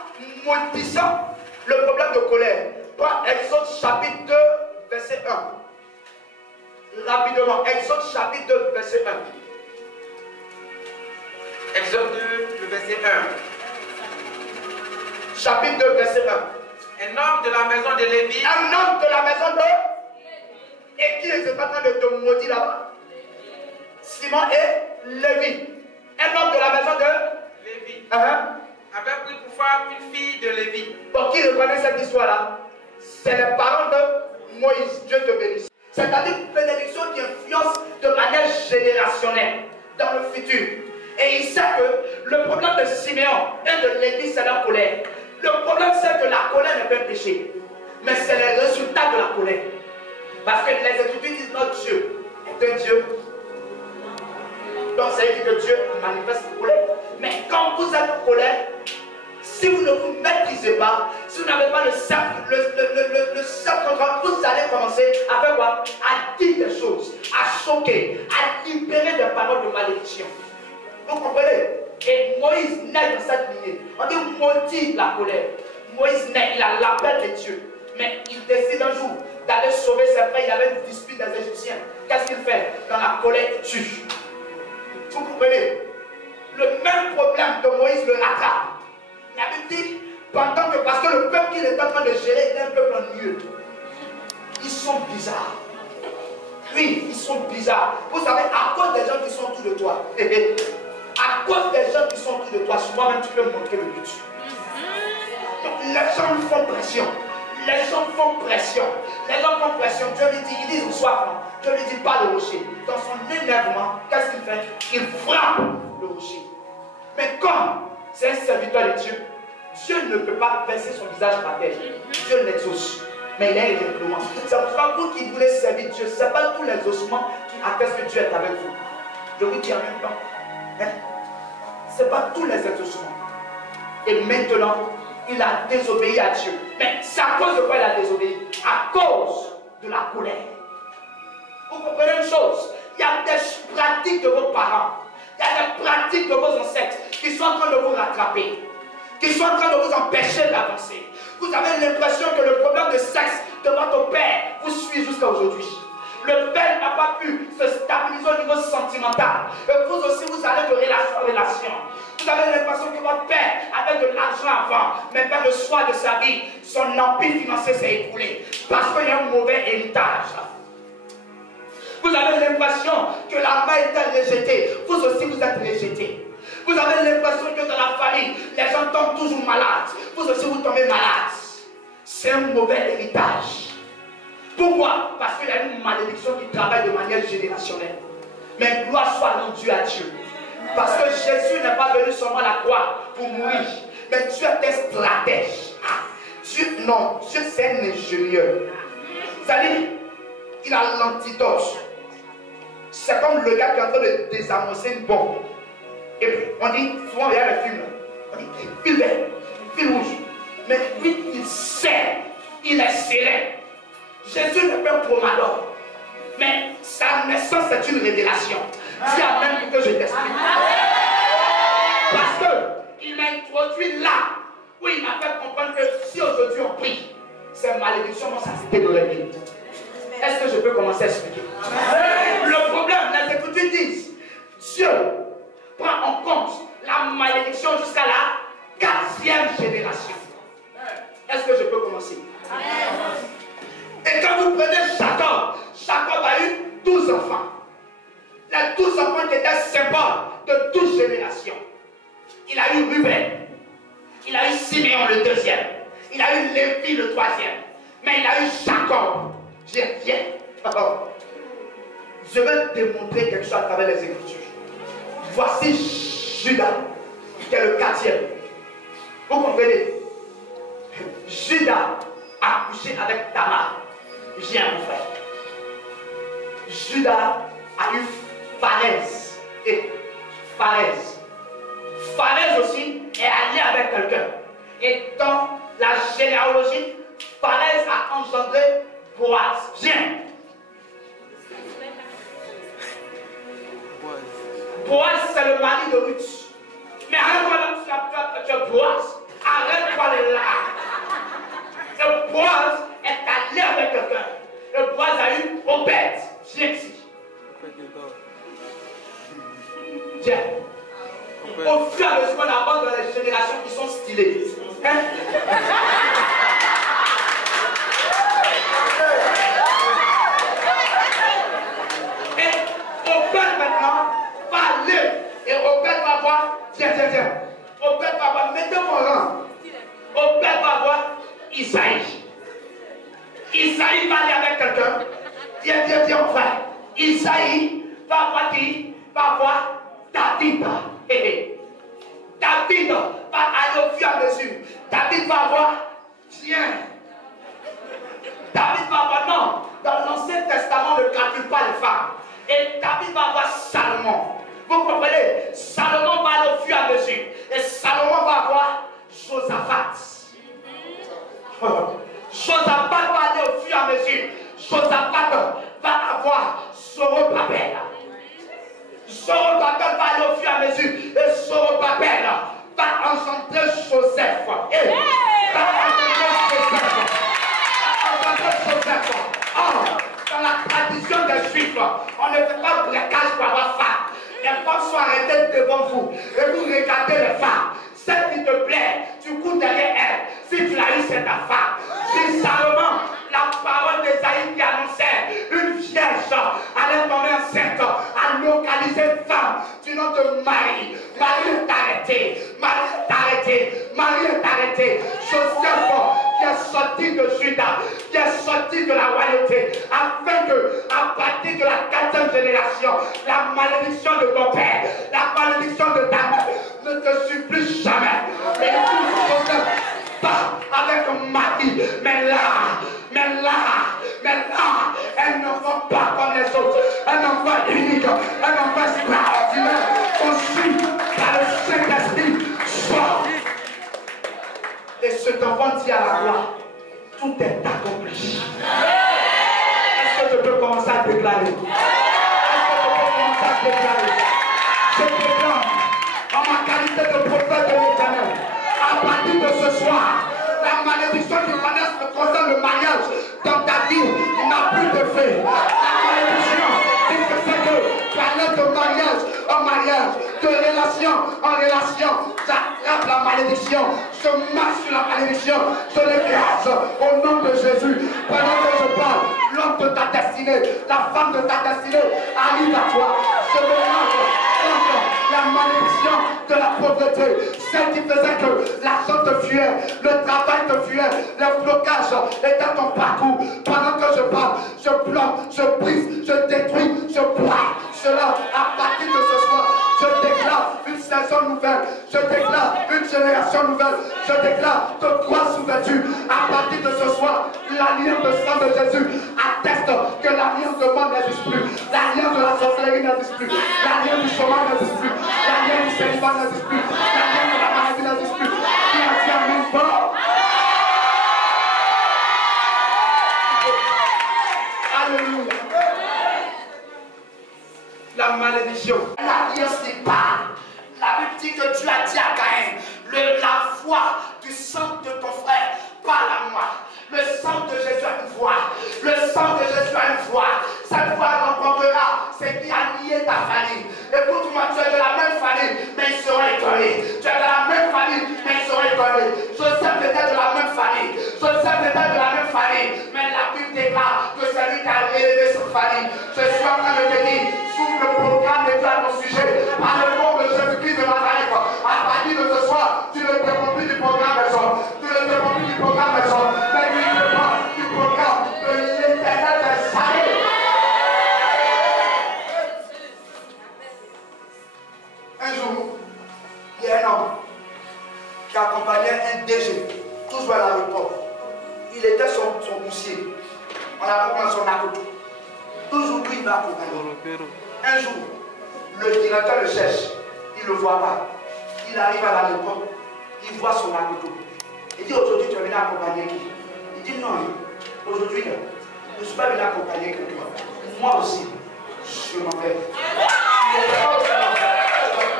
maudissant le problème de colère. Prends Exode chapitre 2, verset 1. Rapidement, Exode chapitre 2, verset 1. Exode 2, le verset 1. Chapitre 2, verset 1. Un homme de la maison de Lévi. Un homme de la maison de... Et qui est en train de te maudire là-bas? Simon et Lévi. Un homme de la maison de Lévi. Avait pris pour femme une fille de Lévi. Pour qui reconnaît cette histoire-là? C'est les parents de Moïse. Dieu te bénisse. C'est-à-dire une bénédiction qui influence de manière générationnelle dans le futur. Et il sait que le problème de Siméon et de Lévi, c'est la colère. Le problème, c'est que la colère n'est pas un péché, mais c'est le résultat de la colère. Parce que les Écritures disent notre Dieu est un Dieu. Donc, ça veut dire que Dieu manifeste la colère. Mais quand vous êtes en colère, si vous ne vous maîtrisez pas, si vous n'avez pas le self-control, vous allez commencer à faire quoi? À dire des choses, à choquer, à libérer des paroles de malédiction. Vous comprenez? Et Moïse naît dans cette lignée. On dit maudit la colère. Moïse naît, il a l'appel de Dieu. Mais il décide un jour d'aller sauver ses frères. Il avait une dispute des Égyptiens. Qu'est-ce qu'il fait? Dans la colère, il tue. Vous comprenez? Le même problème de Moïse le rattrape. Il avait dit, pendant que, parce que le peuple qu'il est en train de gérer est un peuple ennuyeux. Ils sont bizarres. Oui, ils sont bizarres. Vous savez, à cause des gens qui sont autour de toi, à cause des gens qui sont autour de toi, souvent même tu peux montrer le but. Donc les gens font pression. Les gens font pression. Les gens font pression. Dieu lui dit, ils disent soif. Dieu lui dit pas le rocher. Dans son énervement, qu'est-ce qu'il fait? Il frappe le rocher. Mais comme c'est un serviteur de Dieu, Dieu ne peut pas verser son visage par terre. Dieu l'exauce. Mais il a une influence. C'est pour ça que vous qui voulez servir Dieu, ce n'est pas tous les ossements qui attestent que Dieu est avec vous. Je vous dis en même temps. Hein? Ce n'est pas tous les ossements. Et maintenant, il a désobéi à Dieu. Mais c'est à cause de quoi il a désobéi? À cause de la colère. Vous comprenez une chose? Il y a des pratiques de vos parents. Il y a des pratiques de vos ancêtres qui sont en train de vous rattraper, qui sont en train de vous empêcher d'avancer. Vous avez l'impression que le problème de sexe de votre père vous suit jusqu'à aujourd'hui. Le père n'a pas pu se stabiliser au niveau sentimental. Et vous aussi, vous allez de relation en relation. Vous avez l'impression que votre père avait de l'argent avant, mais par le choix de sa vie, son empire financier s'est écoulé. Parce qu'il y a un mauvais héritage. Vous avez l'impression que la main était rejetée. Vous aussi, vous êtes rejeté. Vous avez l'impression que dans la famille, les gens tombent toujours malades. Vous aussi, vous tombez malade. C'est un mauvais héritage. Pourquoi? Parce qu'il y a une malédiction qui travaille de manière générationnelle. Mais gloire soit rendue à Dieu. Parce que Jésus n'est pas venu seulement à la croix pour mourir. Mais Dieu est un stratège. Dieu, non, Dieu c'est un ingénieur. C'est-à-dire, il a l'antidote. C'est comme le gars qui est en train de désamorcer une bombe. Et puis, on dit, souvent, il y a les films là. On dit, fil vert, fil rouge. Mais lui, il sait, il est serein. Jésus n'est pas un promeneur. Mais sa naissance, c'est une révélation. Dieu a même que je t'explique. Parce qu'il m'a introduit là, où il m'a fait comprendre que si aujourd'hui on prie, ces malédictions vont s'arrêter dans les vies. Est-ce que je peux commencer à expliquer? Le problème, les Écritures disent, Dieu prend en compte la malédiction jusqu'à la 4e génération. Est-ce que je peux commencer? Et quand vous prenez Jacob, Jacob a eu 12 enfants. Les 12 enfants qui étaient symboles de 12 générations. Il a eu Ruben, il a eu Siméon le 2e, il a eu Lévi le 3e, mais il a eu Jacob. Viens. Je vais démontrer quelque chose à travers les Écritures. Voici Judas, qui est le 4e. Vous comprenez? Judas a couché avec Tamar. J'ai un frère. Judas a eu Pharez. Et Pharez aussi est allié avec quelqu'un. Et dans la généalogie, Pharez a engendré Boaz. Viens. Boaz, c'est le mari de Ruth. Mais arrête-toi là, tu es Boaz. Arrête-toi là. Et Boaz est allé avec quelqu'un. Et Boaz a eu Obed. Viens ici. Viens. Au fur et à mesure qu'on avance dans les générations qui sont stylées. Hein? Et Obed maintenant va aller. Et Obed va voir. Tiens. Obed va voir. Mettez mon rang. Obed va voir Isaïe. Isaïe va aller avec quelqu'un. Viens, mon frère. Isaïe va voir qui? Va voir David. David va aller au fur et à mesure. David va voir. Tiens. David va voir. Non. Dans l'Ancien Testament, ne calcule pas les femmes. Et David va voir Salomon. Vous comprenez? Salomon va aller au fur et à mesure. Et Salomon va voir Josaphat. Josaphat va aller au fur et à mesure. Josaphat va avoir Zorobabel. Zorobabel va aller au fur et à mesure. Et Zorobabel va engendrer Joseph. Et va engendrer Joseph. Oh, dans la tradition des Juifs, on ne fait pas blocage pour avoir femme. Les femmes sont arrêtées devant vous. Et vous regardez les femmes. Celle qui te plaît, tu cours derrière elle. Si tu l'as eu, c'est ta femme. Dis Salomon, la parole d'Esaïe qui annonçait une vierge allait tomber enceinte, à localiser une femme du nom de Marie. Marie est arrêtée. Marie est arrêtée. Joseph qui est sorti de Juda, qui est sorti de la royauté, afin que, à partir de la 4e génération, la malédiction de ton père, la malédiction de ta mère ne te suit plus jamais. Et tout Joseph part avec Marie, mais là, elles ne vont pas comme les autres. Un enfant unique, un enfant extraordinaire, conçu par le Saint-Esprit. Et cet enfant dit à la gloire, tout est accompli. Est-ce que je peux commencer à déclarer? Je déclare, en ma qualité de prophète de l'Éternel, à partir de ce soir, la malédiction qui concerne le mariage dans ta vie n'a plus de fait. La malédiction qui fait que tu allais de mariage en mariage, de relation en relation, j'attrape la malédiction, je marche sur la malédiction, je l'écrase au nom de Jésus. Pendant que je parle, l'homme de ta destinée, la femme de ta destinée arrive à toi. Je me lance contre la malédiction de la pauvreté, celle qui faisait que l'argent te fuyait, le travail te fuyait, le blocage est dans ton parcours. Pendant que je parle, déclare, je bloque, je brise, je détruis, je plaque cela à partir de ce soir. Je déclare une saison nouvelle, je déclare une génération nouvelle, je déclare que toi sous-vêtu, à partir de ce soir, l'alliance de sang de Jésus atteste que l'alliance de mort n'existe plus, l'alliance de la sorcellerie n'existe plus, l'alliance du chômage n'existe plus, l'alliance du célibat n'existe plus, l'alliance de la maladie n'existe plus. Qui a dit amen fort? Alléluia. La malédiction. L'alliance n'est pas. La Bible dit que tu as dit à Caïn, la voix du sang de ton frère parle à moi. Le sang de Jésus a une voix. Le sang de Jésus a une voix. Cette voix rencontrera ce qui a lié ta famille. Écoute-moi, tu es de la même famille, mais ils seront étonnés. Tu es de la même famille, mais ils seront étonnés. Joseph était de la même famille. Joseph était de la même famille. Mais la Bible déclare que c'est lui qui a élevé sa famille. Je suis en train de te dire, sous le programme de Dieu à ton sujet, par le nom de Jésus-Christ de Nazareth, à partir de ce soir, tu ne dépends plus du programme des hommes. Tu ne dépends plus du programme des hommes. Mais tu dépends du programme de l'éternel des saluts. Un jour, il y a un homme qui accompagnait un DG, toujours à l'aéroport. Il était son poussier. On l'appelle son narcotique. Toujours lui, il va accompagner. Un jour, le directeur le cherche. Il ne le voit pas. Il arrive à l'aéroport. Il voit son narcotique. Il dit, aujourd'hui, tu es venu accompagner qui? Il dit, non, aujourd'hui, je ne suis pas venu accompagner quelqu'un. Moi aussi, je m'en vais. Il n'est pas aussi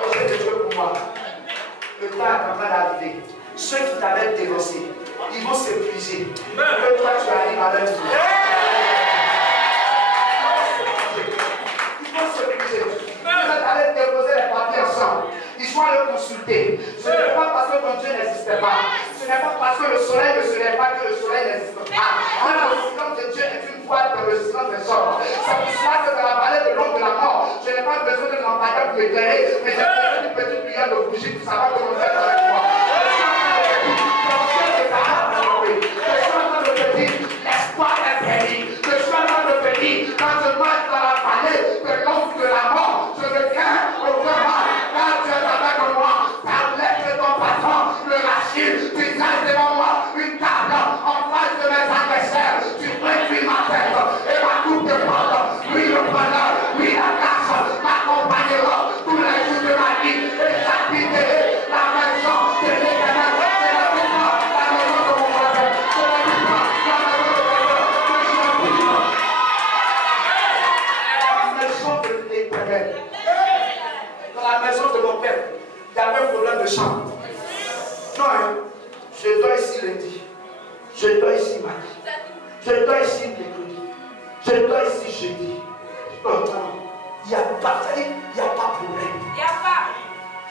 poser des choses pour moi. Le temps est en train d'arriver. Ceux qui t'avaient dénoncé, ils vont s'épuiser. Que toi, tu arrives à leur dire. Ils vont s'épuiser. Vous êtes allés déposer les papiers ensemble. Ils vont aller consulter. Ce n'est pas parce que ton Dieu n'existait pas. Ce n'est pas parce que le soleil ne se lève pas que le soleil n'existe pas. Le silence de Dieu est une voix dans le silence des hommes. C'est pour cela que dans la vallée de l'ombre de la mort, je n'ai pas besoin de lampadaire pour éclairer, mais j'ai besoin d'une petite lumière de bougie pour savoir comment faire avec moi. L'espoir est béni. Je suis en train de te dire, quand je marche dans la vallée de l'ombre de la mort, je ne crains aucun mal. Quand tu es avec moi, par l'être de ton patron, le Rachid, tu traces devant moi une table en face de mes adversaires. Tu réduis ma tête et ma coupe de porte. Oui, le bonheur, oui, la grâce m'accompagnera tous les jours de ma vie et j'habiterai la maison de l'Éternel. C'est la maison de mon voisin. C'est la maison de mon voisin. Dans la maison de mon père, il y avait un problème de chambre. Non, hein? Je dois ici lundi. Je dois ici mardi. Je dois ici mercredi. Je dois ici jeudi. Non, il n'y a pas problème. Il n'y a pas.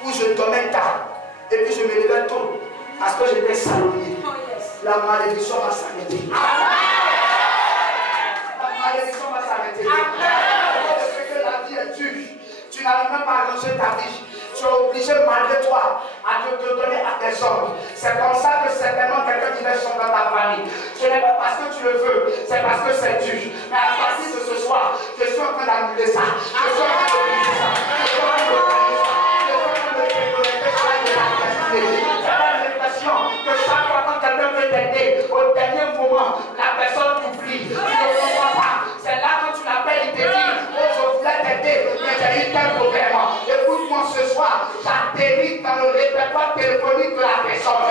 Où je dormais tard. Et puis je me levais tôt. Parce que j'étais salarié. La malédiction va s'arrêter. La malédiction va s'arrêter. Parce que la vie est dure. Tu n'arrives même pas à arranger ta vie. Tu es obligé malgré toi à te donner à tes hommes. C'est comme ça que certainement quelqu'un qui va changer dans ta famille. Ce n'est pas parce que tu le veux, c'est parce que c'est dur. Mais à partir de ce soir, je suis en train d'annuler ça. Je suis en train de briser ça. Je suis en train de briser ça. Je suis en train de déconnecter ça de la capacité. J'ai l'impression que chaque fois quand quelqu'un veut t'aider, au dernier moment, la personne t'oublie. Tu ne comprends pas. C'est là que tu l'appelles, il te dit, oh, je voulais t'aider, mais j'ai eu tel problème. Écoute-moi ce soir, j'atterris dans le répertoire téléphonique de la personne.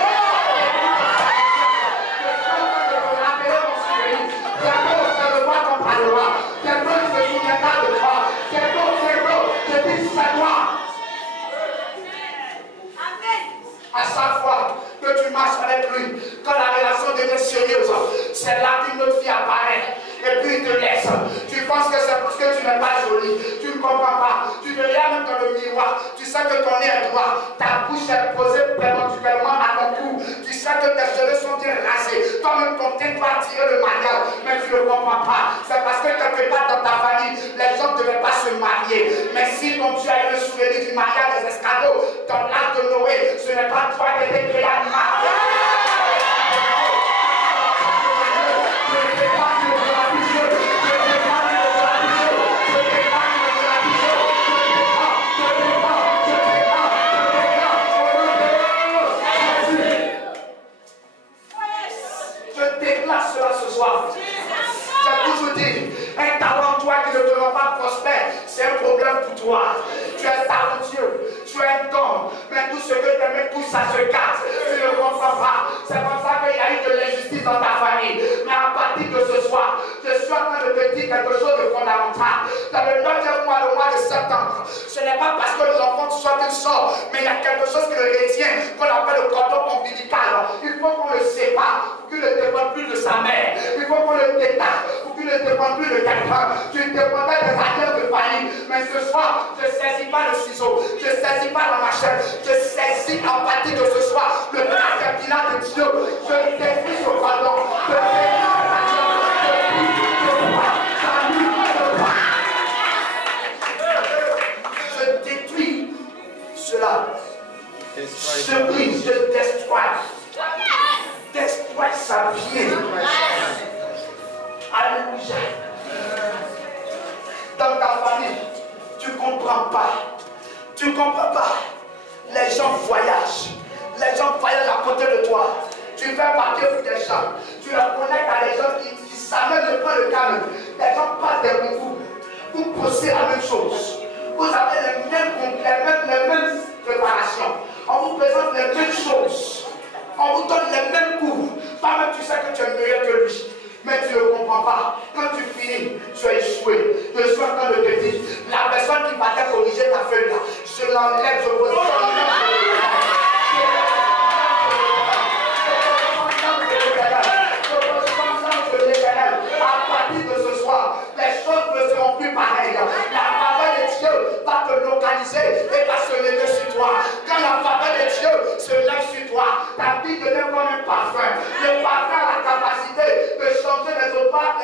À chaque fois que tu marches avec lui, quand la relation devient sérieuse, c'est là qu'une autre fille apparaît. Et puis il te laisse. Tu penses que c'est parce que tu n'es pas jolie. Tu ne comprends pas. Tu te regardes même dans le miroir. Tu sais que ton nez est droit. Ta bouche est posée perpétuellement à ton cou. Tu sais que tes cheveux sont bien rasés. Toi-même ton teint doit attirer le mariage. Mais tu ne comprends pas. C'est parce que quelque part dans ta famille, les gens ne devaient pas se marier. Mais si ton Dieu a eu le souvenir du mariage des esclaves dans l'arche de Noé, ce n'est pas toi qui étais créé à mariage. dire, un talent toi qui ne te rend pas prospère, c'est un problème pour toi. Tu es talentueux, tu es un don, mais tout ce que tu aimes, tout ça se casse. Tu ne comprends pas. C'est comme ça qu'il y a eu de l'injustice dans ta famille. Mais à partir de ce soir, je suis en train de te dire quelque chose de fondamental. Dans le 9e mois, le mois de septembre, ce n'est pas parce que l'enfant soit qu'il sort, mais il y a quelque chose qui le retient, qu'on appelle le cordon ombilical. Il faut qu'on le sépare pour qu'il ne dépende plus de sa mère. Il faut qu'on le détache pour qu'il ne dépende plus de quelqu'un. Tu dépendais des affaires de famille. Mais ce soir, je ne saisis pas le ciseau, je ne saisis pas la machette, je saisis à partir de ce soir le caterpillar de Dieu. Je détruis ce cordon. Je détruis cela. Je brise, je destroy. Destroy sa vie. Alléluia. Dans ta famille, tu ne comprends pas. Tu ne comprends pas. Les gens voyagent. Les gens voyagent à côté de toi. Tu fais partir pour des gens. Tu les connectes à des gens qui savent ne pas le calme. Les gens passent des concours. Vous posez la même chose. Vous avez les mêmes préparations. On vous présente les mêmes choses. On vous donne les mêmes cours. Toi-même, tu sais que tu es meilleur que lui. Mais tu ne comprends pas. Quand tu finis, tu as échoué. Je suis en train de te dire, la personne qui va te corriger ta feuille là, je l'enlève, je positionne. À partir de ce soir, les choses ne seront plus pareilles. La faveur de Dieu va te localiser et va se lever sur toi. Quand la faveur de Dieu se lève sur toi, ta vie devient comme un parfum. Le parfum a la capacité de changer les odeurs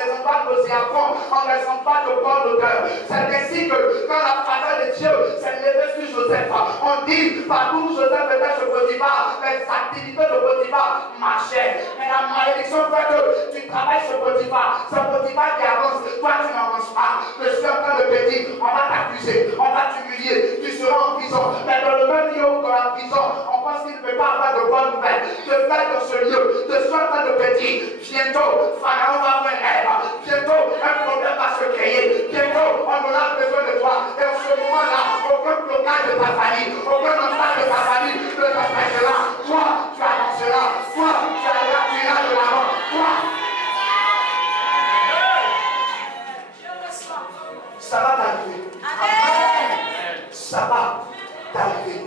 nauséabondes en ne laissant pas de bonne odeur. C'est ainsi que quand la faveur de Dieu s'est levée sur Joseph, on dit partout où Joseph était chez Potiphar, les activités de Potiphar marchaient. Mais la malédiction fait que tu travailles chez Potiphar, c'est Potiphar qui avance, toi tu n'avances pas. Je suis en train de te dire, on va t'accuser, on va t'humilier, tu seras en prison. Mais dans le même lieu où dans la prison, on pense qu'il ne peut pas avoir de bonnes nouvelles. Je vais dans ce lieu, je suis en train de te dire, bientôt, Pharaon va avoir un rêve, bientôt un problème va se créer, bientôt on aura besoin de toi. Et en ce moment-là, aucun blocage de ta famille, aucun obstacle de ta famille ne t'empêchera. Toi, tu avanceras, toi, tu iras de l'avant, toi. Ça va t'arriver. Ça va t'arriver.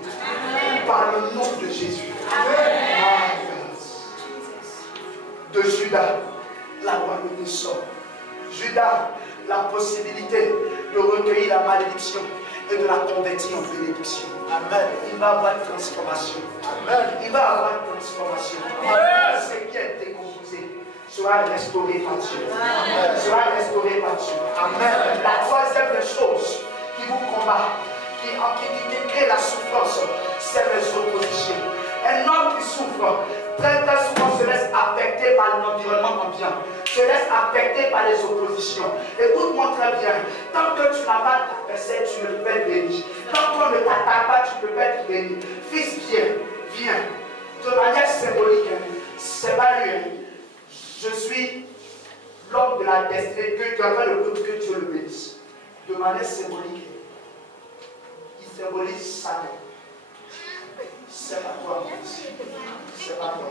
Par le nom de Jésus. De Judas, la royauté sort. Judas, la possibilité de recueillir la malédiction et de la convertir en bénédiction. Amen. Il va avoir une transformation. Amen. Il va avoir une transformation. Amen. Ce qui est décomposé sera restauré par Dieu. Amen. Sera restauré par Dieu. Amen. La troisième des choses qui vous combat, qui crée la souffrance, c'est les oppositions. Un homme qui souffre, très souvent se laisse affecter par l'environnement ambiant, se laisse affecter par les oppositions. Écoute-moi très bien, tant que tu n'as pas d'adversaire, tu ne peux être béni. Tant qu'on ne t'attaque pas, tu ne peux pas être béni. Fils, viens. De manière symbolique, c'est pas lui. Je suis l'homme de la destinée, que tu as fait le but, que Dieu le bénisse. De manière symbolique, il symbolise Satan. C'est pas toi. C'est pas toi. C'est pas toi.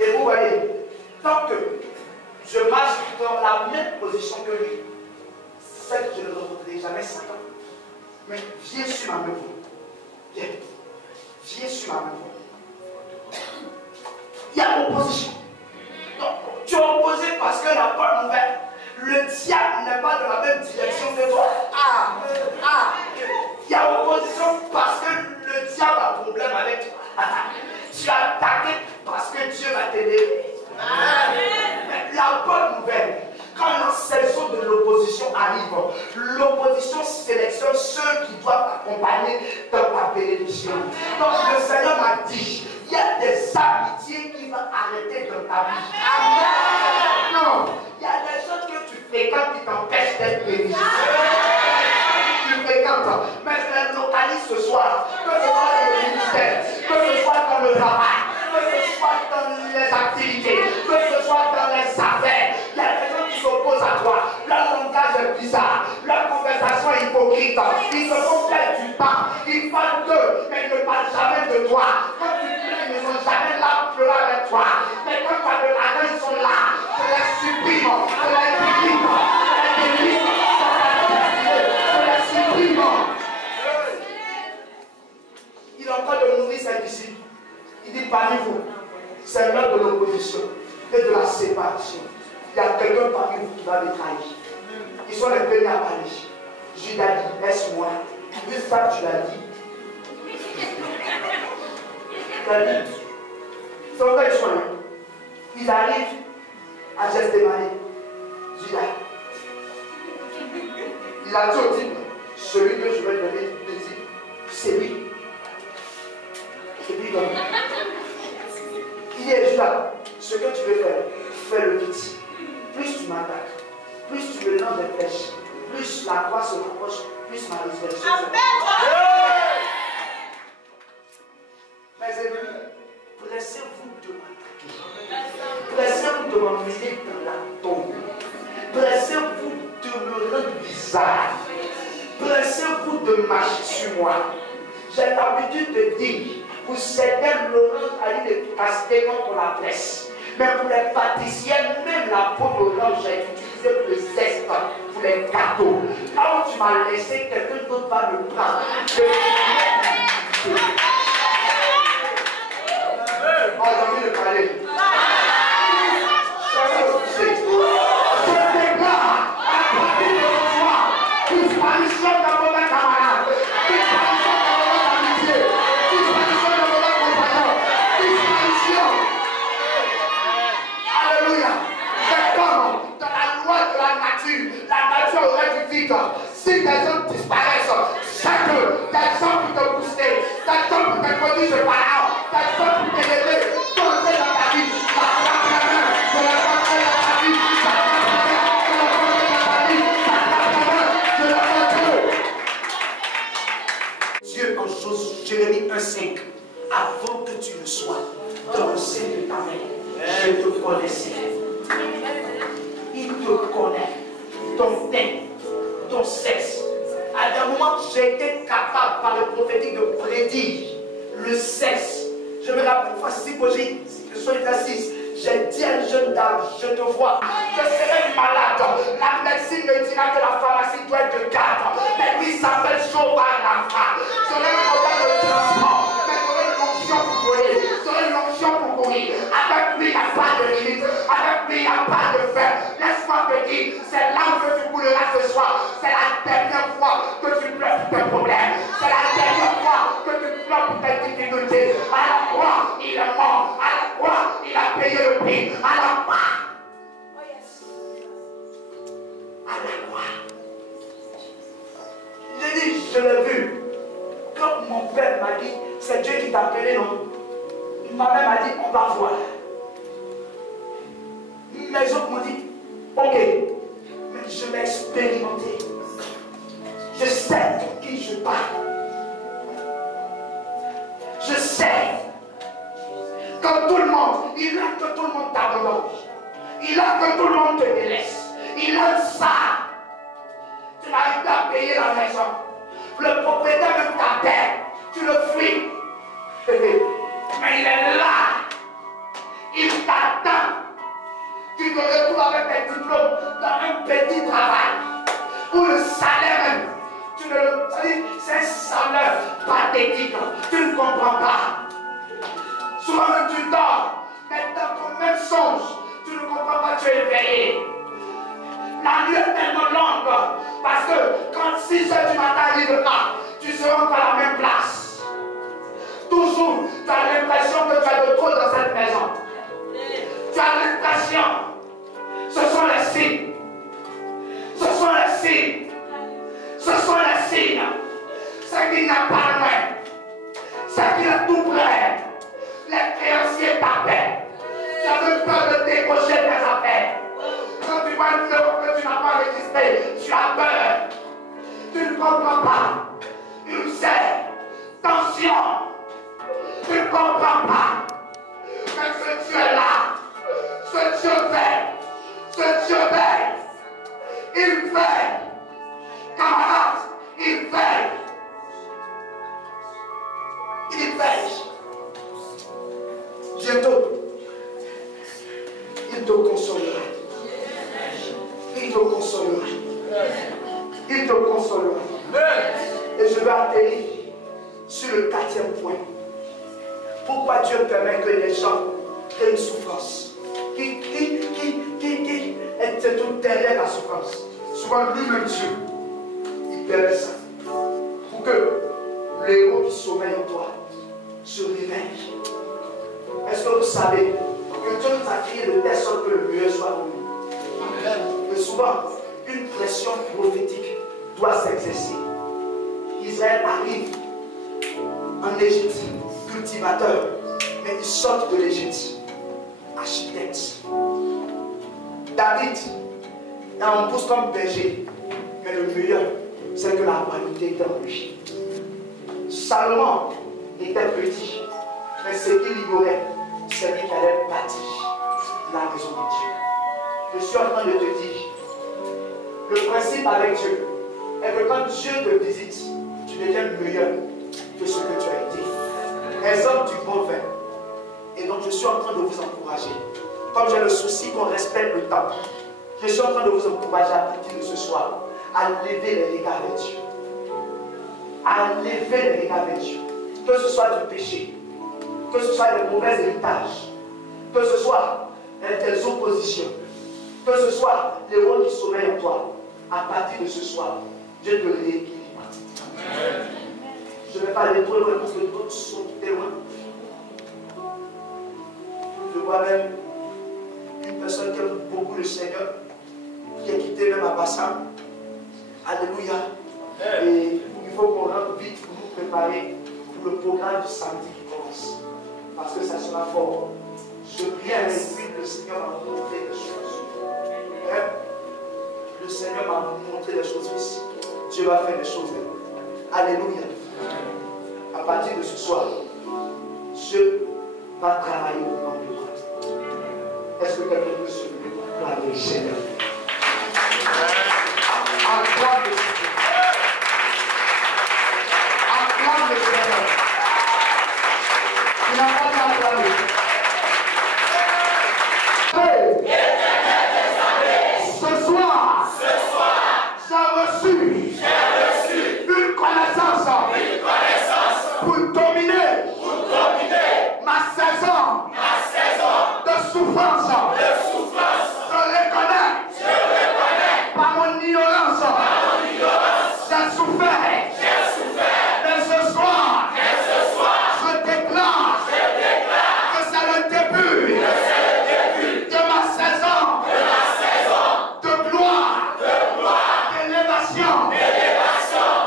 Et vous voyez, tant que je marche dans la même position que lui, c'est que je ne rencontrerai jamais Satan. Mais viens sur ma main. Viens. Viens sur ma main. Il y a opposition. Donc, tu es opposé parce que la bonne nouvelle, le diable n'est pas dans la même direction que toi. Il y a opposition parce que le diable a un problème avec toi. Tu as attaqué parce que Dieu va t'aider. Mais la bonne nouvelle, quand la saison de l'opposition arrive, l'opposition sélectionne ceux qui doivent t'accompagner dans ta bénédiction. Donc le Seigneur m'a dit, il y a des amitiés qui vont arrêter dans ta vie. Amen. Non, il y a des choses que tu fréquentes qui t'empêchent d'être béni. Tu fréquentes, mais je les localise ce soir, que ce soit dans le ministère, que ce soit dans le travail, que ce soit dans les activités, que ce soit dans les affaires, Leur conversation est hypocrite. Ils se font faire du pain. Ils parlent d'eux, mais ils ne parlent jamais de toi. Quand tu plais, ils ne sont jamais là pour pleurer avec toi. Mais quand tu as de l'argent, ils sont là. Je les supprime. Je les délivre. Je les délivre. Je les supprime. Il est en train de nourrir ses disciples. Il dit parmi vous, c'est l'heure de l'opposition et de la séparation. Il y a quelqu'un parmi vous qui va me trahir. Ils sont les premiers à parler. Judas dit, laisse-moi. Tu dis ça, tu l'as dit. Tu l'as dit. C'est encore ils sont là. Ils arrivent à Gethsémani. Judas. Il a dit au type, celui que je vais donner, c'est lui. C'est lui donne. Il dit, Judas, ce que tu veux faire, fais-le vite. Plus tu m'attaques, plus tu me lances des flèches, plus la croix se rapproche, plus ma résurrection se rapproche. Mes ennemis, pressez-vous de m'attaquer. Pressez-vous de m'emmener dans la tombe. Pressez-vous de me rendre bizarre. Pressez-vous de marcher sur moi. J'ai l'habitude de dire, pour certains, l'orange a une efficacité contre la presse. Mais pour les pâtissiers, même la peau d'orange est utilisée pour le zeste, pour les gâteaux. Là où tu m'as laissé, quelqu'un d'autre va le prendre. Oh, j'ai envie de parler. Je déclare à partir de ce soir, disparition dans vos camarades, disparition dans vos amitiés, disparition dans vos compagnons, disparition. Alléluia. C'est comme dans la loi de la nature aurait dû dire, si des hommes disparaissent, c'est que des hommes pour te booster, des hommes pour te conduire par là, des hommes pour t'élever, tomber dans ta vie, la frappe la main, je la frappe dans ta vie, la frappe la main, je la frappe dans ta vie, la frappe la main, je la frappe. Dieu en Jérémie 1,5, avant que tu ne sois dans le sein de ta mère, je te connaissais. Il te connaît, ton teint, ton sexe. À un moment, j'ai été capable par le prophétique de prédire le sexe. Je me rappelle une fois, sur l'exercice, j'ai dit à une jeune dame, je te vois, je serai malade. La médecine me dira que la pharmacie doit être de garde. Mais lui, il s'appelle Chauvin Rafa. J'aurai un problème de transport, mais j'aurai une onction pour courir. J'aurai une onction pour courir. Avec lui, il n'y a pas de limite. Avec lui, il n'y a pas de fer. Laisse-moi te dire, c'est là que tu couleras ce soir. C'est la dernière fois que tu pleures pour tes problèmes. C'est la dernière fois que tu pleures pour tes difficultés. À la croix, il est mort. À la croix, il a payé le prix. À la croix. À la croix. J'ai dit, je l'ai vu. Quand mon père m'a dit, c'est Dieu qui t'a appelé, non? Ma mère m'a dit, on va voir. Les autres m'ont dit, ok, mais je l'ai expérimenté. Je sais de qui je parle. Je sais. Quand tout le monde, il a que tout le monde t'abandonne. Il a que tout le monde te délaisse. Il a ça. Tu n'arrives pas à payer la maison. Le propriétaire même t'appelle. Tu le fuis. Mais il est là. Il t'attend. Tu te retrouves avec tes diplômes dans un petit travail. Où le salaire même. C'est un salaire pathétique. Tu ne comprends pas. Souvent même tu dors. Mais dans ton même songe, tu ne comprends pas, tu es éveillé. La nuit est tellement longue. Parce que quand 6 heures du matin arrivera, tu seras encore à la même place. Toujours, tu as l'impression que tu as de trop dans cette maison. Tu as l'impression. Ce sont les signes. Ce sont les signes. Ce sont les signes. C'est qu'il n'a pas loin. C'est qu'il est tout près. Les créanciers t'appellent. Tu as même peur de décrocher tes appels. Quand tu vois une numéro que tu n'as pas enregistré, tu as peur. Tu ne comprends pas. Il sait. Tension. Tu ne comprends pas. Mais ce Dieu est là. Ce Dieu veille. Ce Dieu veille. Il veille. camarade, il veille. Il veille. Bientôt, il te consolera. Il te consolera. Il te consolera. Et je vais atterrir sur le 4e point. Pourquoi Dieu permet que les gens aient une souffrance qui est tout derrière la souffrance? Souvent lui-même Dieu, il permet ça. Pour que le héros qui sommeille en toi se réveille. Est-ce que vous savez que Dieu nous a créé de telle sorte que le mieux soit pour nous? Mais souvent, une pression prophétique doit s'exercer. Israël arrive en Égypte, cultivateur, mais ils sortent de l'Égypte, architecte. David est en pousse comme berger, mais le meilleur, c'est que la royauté était en lui. Salomon était petit, mais ce qu'il ignorait, c'est lui qui allait bâtir la maison de Dieu. Je suis en train de te dire, le principe avec Dieu est que quand Dieu te visite, tu deviens meilleur que ce que tu as été. Exemple du bon vin. Et donc je suis en train de vous encourager. Comme j'ai le souci qu'on respecte le temps, je suis en train de vous encourager à partir de ce soir à lever les regards vers Dieu. À lever les regards vers Dieu. Que ce soit du péché, que ce soit des mauvais héritages, que ce soit des oppositions, que ce soit les rôles qui sommeillent en toi. À partir de ce soir, Dieu te rééquilibre. Je ne vais pas aller trop loin parce que d'autres sont très loin. Je vois même une personne qui aime beaucoup le Seigneur, qui est quittée même à Bassam. Alléluia. Et il faut qu'on rentre vite pour nous préparer pour le programme du samedi qui commence. Parce que ça sera fort. Je prie à l'esprit que le Seigneur m'a montré des choses. Le Seigneur m'a montré des choses ici. Dieu va faire des choses. Alléluia. À partir de ce soir, Dieu va travailler au nom de toi. Est-ce que quelqu'un peut se lever pour acclamer le Seigneur? Acclame le Seigneur. Acclame le Seigneur. Tu n'as pas acclamé. Ce soir, j'ai reçu une connaissance pour dominer ma saison de souffrance. Je reconnais par mon ignorance. J'ai souffert. Mais ce soir, je déclare que c'est le début de ma saison de gloire, d'élévation.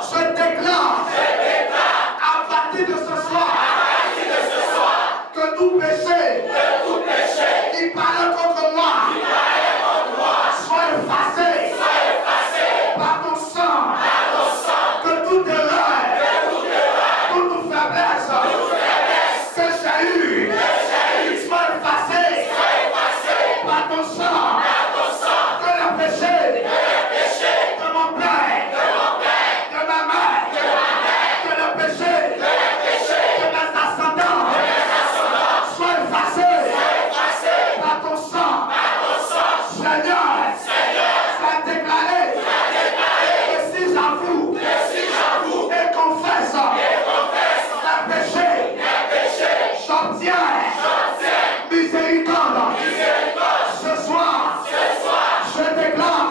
Je déclare à partir de ce soir que tout péché qui parle contre moi soit effacé par ton sang. Que toute erreur, toute faiblesse que j'ai eue soit effacée par ton sang. Que le péché de mon père, de ma mère, que le péché de mes ascendants soit effacé par ton sang. Seigneur, c'est déclaré que si j'avoue et confesse mes péchés, j'obtiens miséricorde. Ce soir, je déclare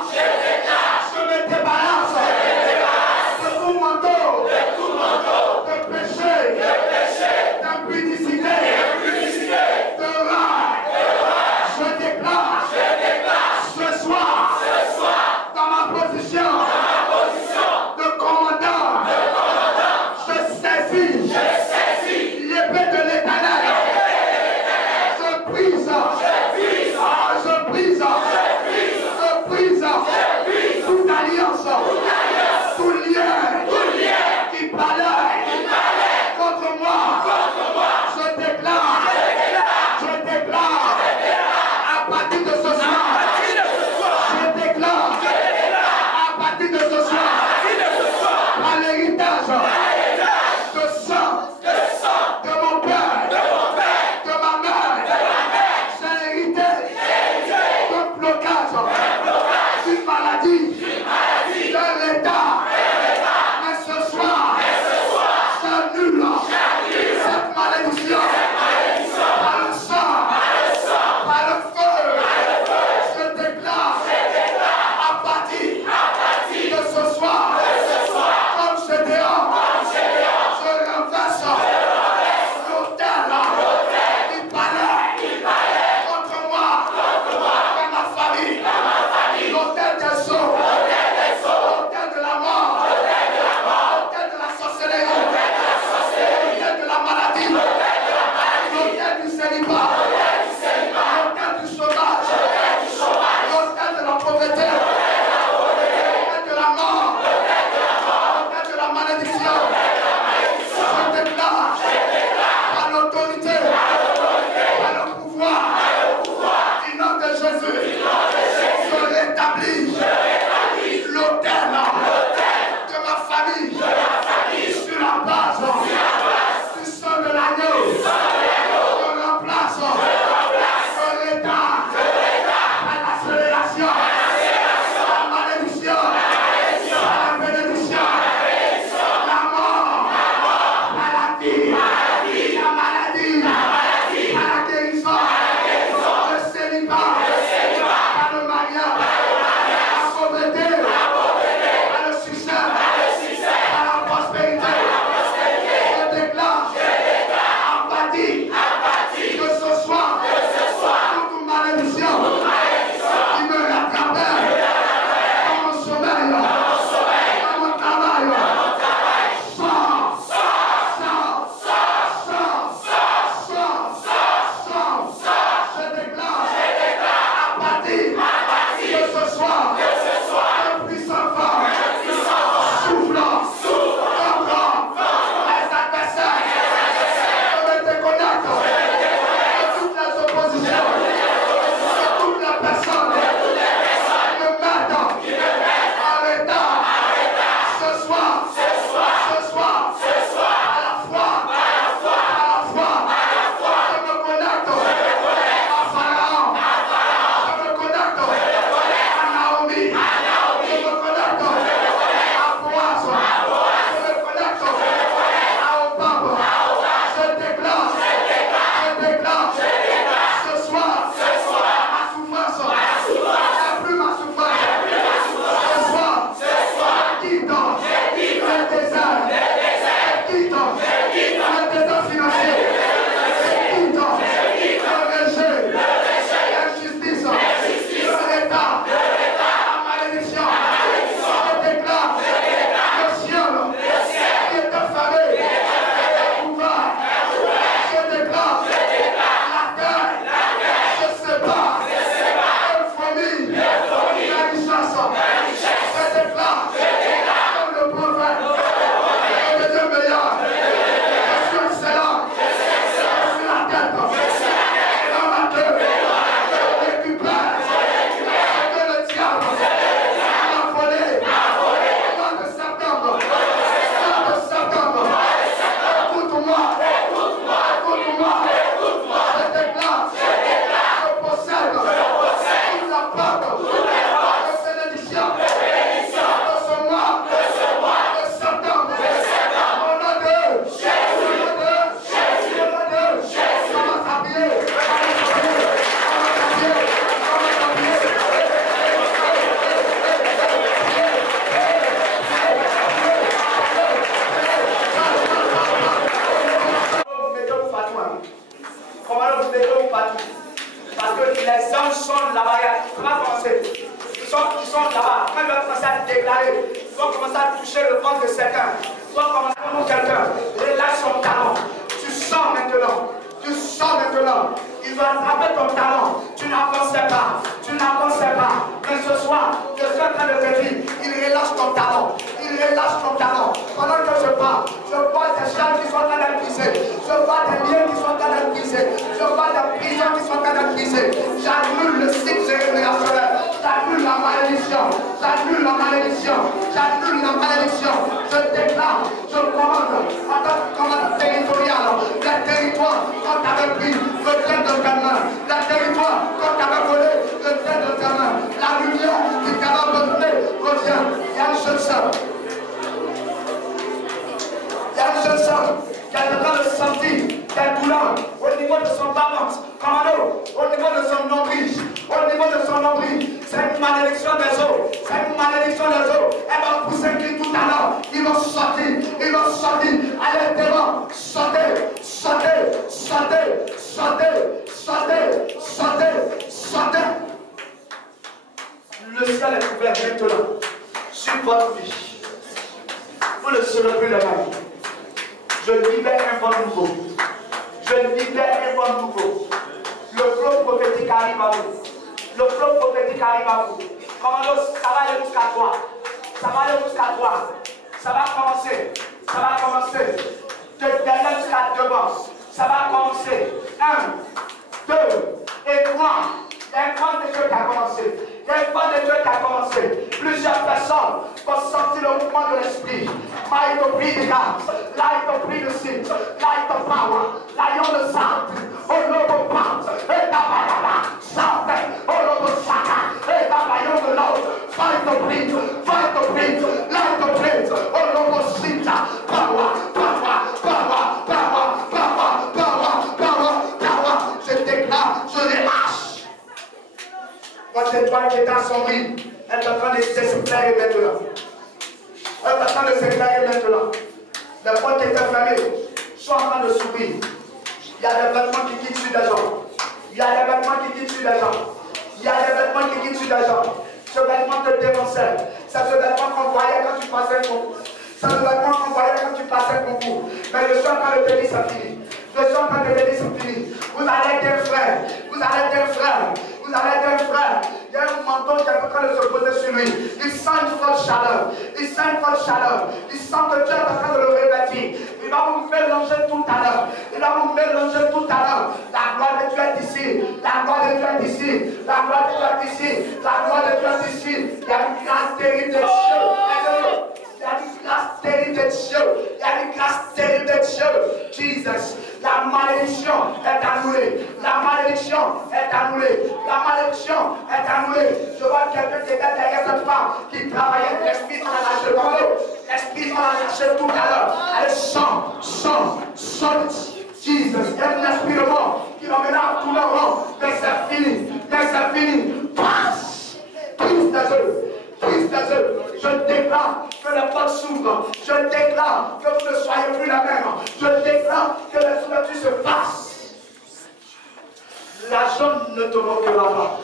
sont là-bas, quand ils vont commencer à déclarer, ils vont commencer à toucher le ventre de quelqu'un. Ils vont commencer à dire quelqu'un, relâche son talent. Tu sens maintenant. Tu sens maintenant. Il va attraper ton talent. Tu n'avançais pas. Tu n'avançais pas. Mais ce soir, je suis en train de te dire, il relâche ton talent. Il relâche ton talent. Pendant que je parle, je vois des chaînes qui sont en train d'être brisées. Je vois des liens qui sont en train d'être brisés. Je vois des prisons qui sont en train d'être brisées. J'annule le cycle générationnel. J'annule la malédiction. J'annule la malédiction. J'annule la malédiction. Je déclare, je commande, en tant que commande territoriale, les territoires qu'on t'avait pris, reviennent de ta main. Les territoires qu'on t'avait volé, reviennent de ta main. La lumière qui t'avait donné, revient. Il y a une jeune sœur. Il y a une jeune sœur qui a le temps de sentir des douleurs au niveau de son bas-ventre, commando, au niveau de son nombril, au niveau de son nombril. C'est une malédiction des eaux. C'est une malédiction des eaux. Elle va pousser qui tout à l'heure. Ils vont sortir. Ils vont sortir. Allez, devant. Sautez. Sautez. Sautez. Sautez. Sautez. Sautez. Sautez. Le ciel est couvert maintenant sur votre vie. Vous ne serez plus les mêmes. Je libère un vent nouveau. Je libère un vent nouveau. Le flot prophétique arrive à vous. Le flot prophétique arrive à vous. Commando, ça va aller jusqu'à toi. Ça va aller jusqu'à toi. Ça va commencer. Ça va commencer. De derrière jusqu'à devant. Ça va commencer. 1, 2 et 3. Il y a un vent de Dieu qui a commencé. Il y a un vent de Dieu qui a commencé. Plusieurs personnes vont sentir le mouvement de l'esprit. Light of Bidiga, light of leadership, light of power, lion of sound, oh noble part, et Tabayala, sound, oh noble saka, et Tabayon de l'autre, fight of bleed, light of bleed, oh noble sita, power, power, power, power, power, power, power, power, je déclare, je relâche. Votre étoile qui est assombrie, elle est en train de s'éclairer maintenant. Elle est en train de s'éclairer maintenant. Les portes qui étaient fermées sont en train de s'ouvrir. Il y a des vêtements qui quittent sur des gens. Il y a des vêtements qui quittent sur des gens. Il y a des vêtements qui quittent sur des gens. Ce vêtement te dénonçait. C'est ce vêtement qu'on voyait quand tu passais le concours. C'est ce vêtement qu'on voyait quand tu passais le concours. Mais je suis en train de te dire ça finit. Je suis en train de te dire ça finit. Vous allez être un frère. Vous allez être un frère. Vous allez être un frère. Il y a un manteau qui est en train de se poser sur lui. Il sent une forte chaleur. Il sent une forte chaleur. Il sent que Dieu est en train de le revêtir. Il va vous mélanger tout à l'heure. Il va vous mélanger tout à l'heure. La gloire de Dieu est ici. La gloire de Dieu est ici. La gloire de Dieu est ici. La gloire de Dieu est ici. Il y a une grâce terrible de Dieu. Il y a une grâce terrible de Dieu. Il y a une grâce terrible de Dieu. Jesus. La malédiction est annulée. La malédiction est annulée. La malédiction est annulée. Je vois quelqu'un qui était derrière cette femme qui travaillait. L'esprit s'en a lâché. L'esprit s'en a lâché tout à l'heure. Elle chante. Jesus. Il y a un esprit de mort qui va mener à tout le monde. Mais c'est fini. Mais c'est fini. Passe. Prise des œufs. Prise des œufs. Je déclare que les portes s'ouvrent. Je déclare que vous ne soyez plus la même. Je déclare que les ouvertures se passent. L'argent ne te manquera pas.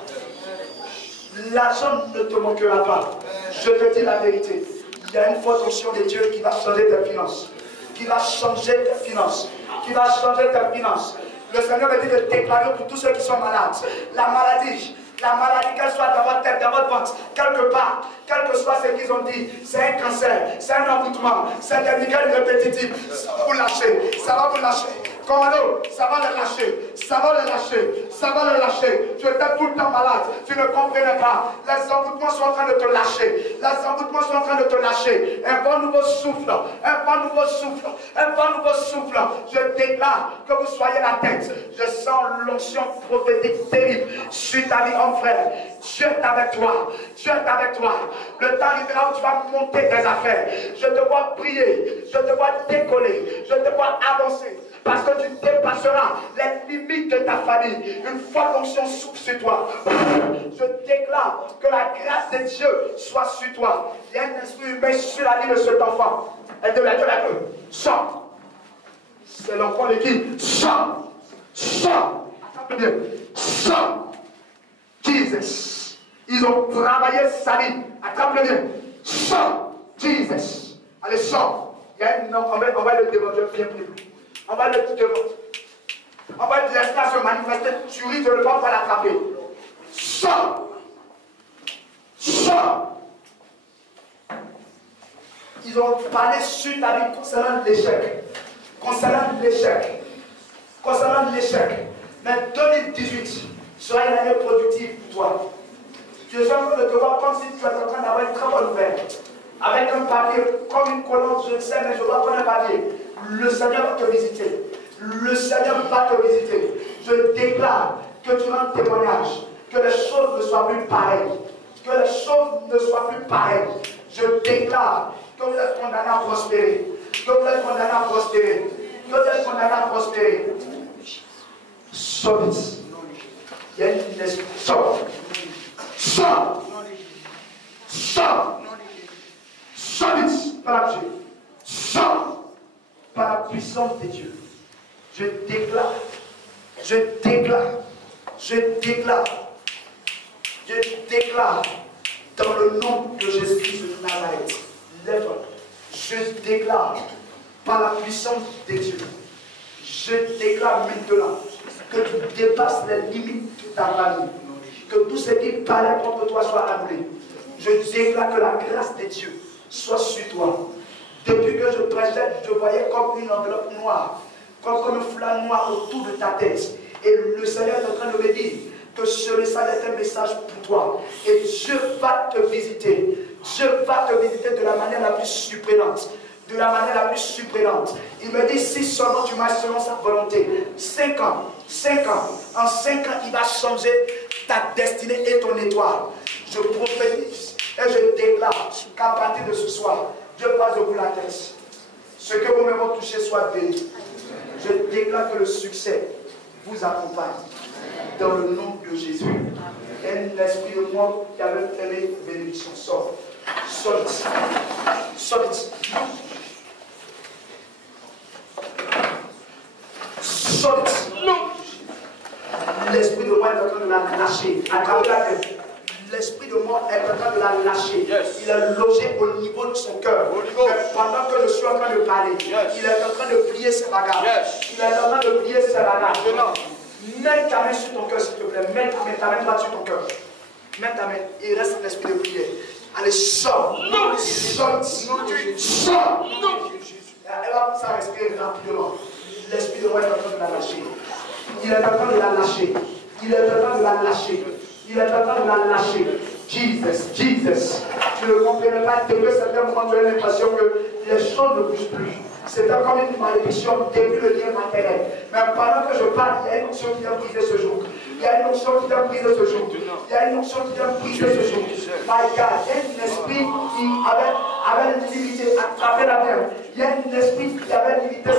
L'argent ne te manquera pas. Je te dis la vérité. Il y a une forte onction de Dieu qui va changer tes finances. Qui va changer tes finances. Qui va changer tes finances. Le Seigneur me dit de déclarer pour tous ceux qui sont malades. La maladie, qu'elle soit dans votre tête, dans votre ventre, quelque part, quel que soit ce qu'ils ont dit, c'est un cancer, c'est un envoûtement, c'est des niveaux répétitifs. Ça va vous lâcher, ça va vous lâcher. Commando, ça va le lâcher, ça va le lâcher, ça va le lâcher. Tu étais tout le temps malade, tu ne comprenais pas. Les envoûtements sont en train de te lâcher. Les envoûtements sont en train de te lâcher. Un bon nouveau souffle, un bon nouveau souffle, un bon nouveau souffle. Je déclare que vous soyez la tête. Je sens l'onction prophétique terrible sur ta vie, mon frère. Dieu est avec toi. Dieu est avec toi. Le temps arrivera où tu vas monter tes affaires. Je te vois prier. Je te vois décoller. Je te vois avancer. Parce que tu dépasseras les limites de ta famille. Une forte onction souffle sur toi. Je déclare que la grâce de Dieu soit sur toi. Il y a un esprit humain sur la vie de cet enfant. Elle devrait être là. Chante. C'est l'enfant de qui? Chante. Chante. Attends bien. Chante. Jesus. Ils ont travaillé sa vie. Attrape-le bien. Sors, Jesus. Allez, sors. Il y a une, on va le démontrer bien plus. On va le démontrer. On va te laisser se manifester. Tu risques de ne pas l'attraper. Sors. Sors. Ils ont parlé sur ta vie concernant l'échec. Concernant l'échec. Concernant l'échec. Mais 2018 sera une année productive pour toi. Je suis en train de te voir comme si tu étais en train d'avoir une très bonne nouvelle. Avec un papier, comme une colonne, je ne sais, mais je dois prendre un papier. Le Seigneur va te visiter. Le Seigneur va te visiter. Je déclare que tu rends témoignage, que les choses ne soient plus pareilles. Que les choses ne soient plus pareilles. Je déclare que vous êtes condamné à prospérer. Que vous êtes condamné à prospérer. Que vous êtes condamné à prospérer. Sors. Il y a une esprit. Sors. Sors. Sors. Sors vite par la Dieu. Sors par la puissance de Dieu. Je déclare. Je déclare. Je déclare. Je déclare dans le nom de Jésus de Nazareth. Lève-toi. Je déclare par la puissance de Dieu. Je déclare maintenant que tu dépasses les limites de ta famille. Que tout ce qui parlait contre toi soit annulé. Je déclare que la grâce de Dieu soit sur toi. Depuis que je prêchais, je voyais comme une enveloppe noire, comme un flamme noir autour de ta tête. Et le Seigneur est en train de me dire que ce message est un message pour toi. Et Dieu va te visiter. Dieu va te visiter de la manière la plus surprenante. De la manière la plus surprenante. Il me dit, si seulement tu marches selon sa volonté. 5 ans. 5 ans. En 5 ans, il va changer ta destinée et ton étoile. Je prophétise et je déclare qu'à partir de ce soir, Dieu passe de vous la tête. Ce que vous m'avez touché soit béni. Je déclare que le succès vous accompagne. Dans le nom de Jésus. Un esprit de mort qui avait fait bénédiction. Sors. Sors ici. Sors ici. Sors ici. L'esprit de mort est en train de la lâcher. L'esprit de mort est en train de la lâcher. Yes. Il est logé au niveau de son cœur. Pendant que je suis en train de parler, yes. Il est en train de plier ses bagages. Yes. Il est en train de plier ses bagages. Mets ta main sur ton cœur, s'il te plaît. Mets ta main droite sur ton cœur. Mets ta main. Il reste un esprit de prière. Allez, sors. Sors. Sors. Elle va ça respirer rapidement. L'esprit de mort est en train de la lâcher. Il est en train de la lâcher. Il est en train de la lâcher. Il est en train de la lâcher. Jesus, Jesus. Tu ne comprenais pas depuis un certain moment, tu as l'impression que les choses ne bougent plus. C'était comme une malédiction depuis le lien maternel. Mais pendant que je parle, il y a une onction qui vient briser ce jour. Il y a une onction qui vient briser ce jour. Il y a une onction qui vient briser ce jour. My God, il y a un esprit qui avait une limité, attrapé la terre. Il y a un esprit qui avait une limité 7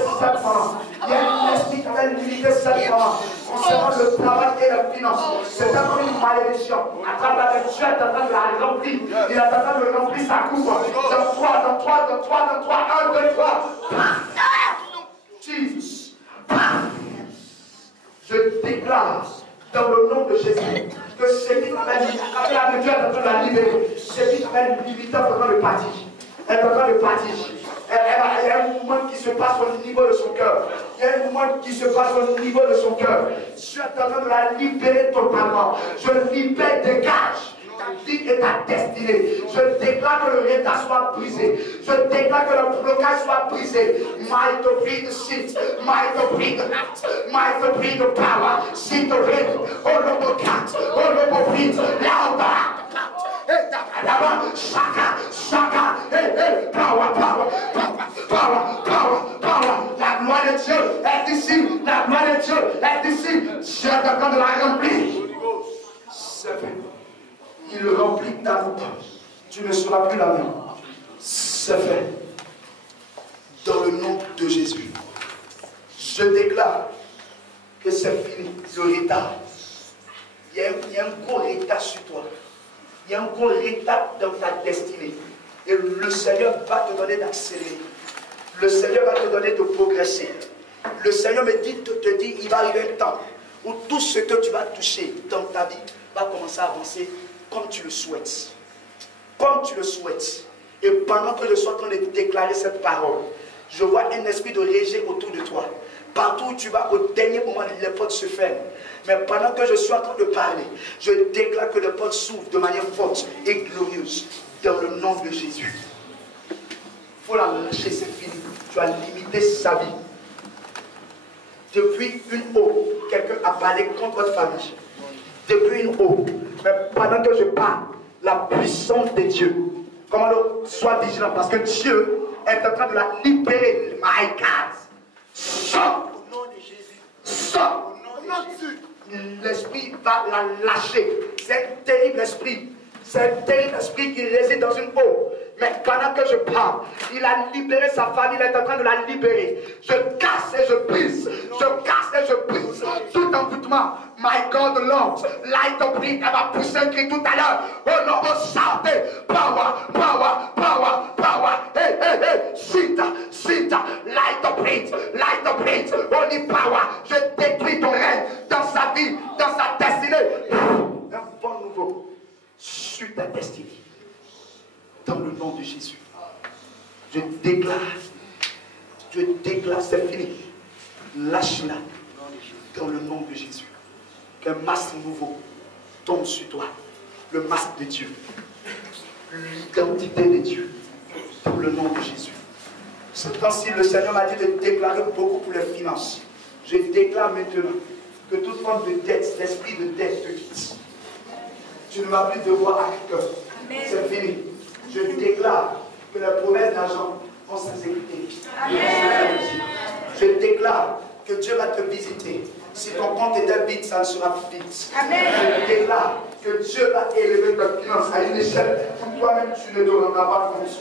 ans. Il y a un esprit qui avait une limité 7 ans. Concernant le travail et la finance. C'est comme une malédiction. Attrape la terre, Dieu est en train de la remplir. Il est en train de remplir sa coupe. Dans 3, 1, 2, 3. Jesus. Je déclare dans le nom de Jésus que ce qui t'appelle Dieu est en train de la libérer. Ce qui t'appelle limité est en train de partir. Elle est en train de partir. Il y a un mouvement qui se passe au niveau de son cœur. Il y a un mouvement qui se passe au niveau de son cœur. Je suis en train de la libérer totalement. Je libère, dégage ta vie et ta destinée. Je déclare que le retard soit brisé. Je déclare que le blocage soit brisé. Might be the seat, might be the act, might be the power. Sit the ring, all over cat, all over feet, louder. Shaka, shaka, hey, power, power, power, power, power, power. La gloire de Dieu est ici. La gloire de Dieu est ici. Dieu est en train de la remplir. C'est fait. Il remplit ta route. Tu ne seras plus la même. C'est fait. Dans le nom de Jésus. Je déclare que c'est fini. Le retard. Il y a un gros retard sur toi. Il y a un gros retard dans ta destinée. Et le Seigneur va te donner d'accélérer. Le Seigneur va te donner de progresser. Le Seigneur me dit, te dit, il va arriver un temps où tout ce que tu vas toucher dans ta vie va commencer à avancer comme tu le souhaites. Comme tu le souhaites. Et pendant que je suis en train de déclarer cette parole, je vois un esprit de rejet autour de toi. Partout où tu vas, au dernier moment, les portes se ferment. Mais pendant que je suis en train de parler, je déclare que les portes s'ouvrent de manière forte et glorieuse. Dans le nom de Jésus. Il faut la lâcher, c'est fini. Tu as limité sa vie. Depuis une eau, quelqu'un a parlé contre votre famille. Depuis une eau. Mais pendant que je parle, la puissance de Dieu. Comment sois vigilant parce que Dieu est en train de la libérer. My God. Sors au nom de Jésus. Sors au nom de Jésus. L'esprit va la lâcher. C'est un terrible esprit. C'est un terrible esprit qui réside dans une eau. Mais pendant que je parle, il a libéré sa famille, il est en train de la libérer. Je casse et je brise. Je casse et je brise. Tout envoûtement. My God, Lord, light up me. Elle va pousser un cri tout à l'heure. Oh non, oh, shoutez. Power, power, power, power. Hey, hey, hey. Sit, light up it. Light up it. Holy power. Je détruis ton règne dans sa vie, dans sa destinée. Un vent nouveau sur ta destinée. Dans le nom de Jésus. Je déclare, c'est fini. Lâche-la. Dans le nom de Jésus. Qu'un masque nouveau tombe sur toi. Le masque de Dieu. L'identité de Dieu. Dans le nom de Jésus. Ce temps-ci, le Seigneur m'a dit de déclarer beaucoup pour les finances. Je déclare maintenant que toute forme de dette, l'esprit de dette te quitte. Tu ne vas plus devoir à quelqu'un. C'est fini. Je déclare que la promesse d'argent vont s'exécuter. Je déclare que Dieu va te visiter. Si ton compte était vide, ça ne sera plus vide. Je déclare que Dieu va élever ta finance à une échelle où toi-même tu ne te rendras pas compte.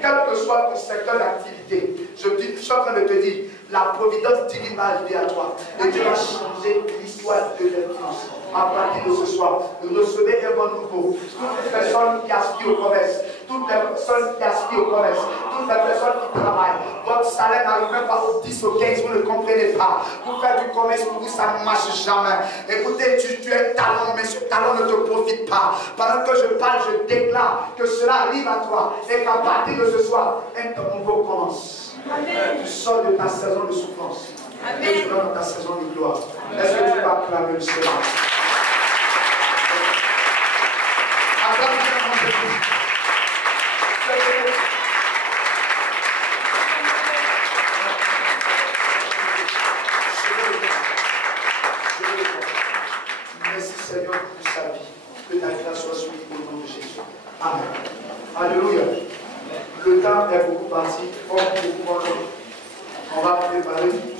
Quel que soit ton secteur d'activité, je suis en train de te dire, la providence divine va arriver à toi. Et Dieu va changer l'histoire de tes finances. À partir de ce soir, recevez un bon nouveau. Toutes les personnes qui aspirent au commerce, toutes les personnes qui aspirent au commerce, toutes les personnes qui travaillent, votre salaire n'arrive même pas au 10, au 15, vous ne comprenez pas. Pour faire du commerce, pour vous, ça ne marche jamais. Écoutez, tu as un talent, mais ce talent ne te profite pas. Pendant que je parle, je déclare que cela arrive à toi et qu'à partir de ce soir, un temps nouveau commence. Amen. Tu sors de ta saison de souffrance. Amen. Et tu vas dans ta saison de gloire. Est-ce que tu peux acclamer le Seigneur? Merci Seigneur pour sa vie. Que ta grâce soit suivie au nom de Jésus. Amen. Alléluia. Le temps est beaucoup parti. On va préparer.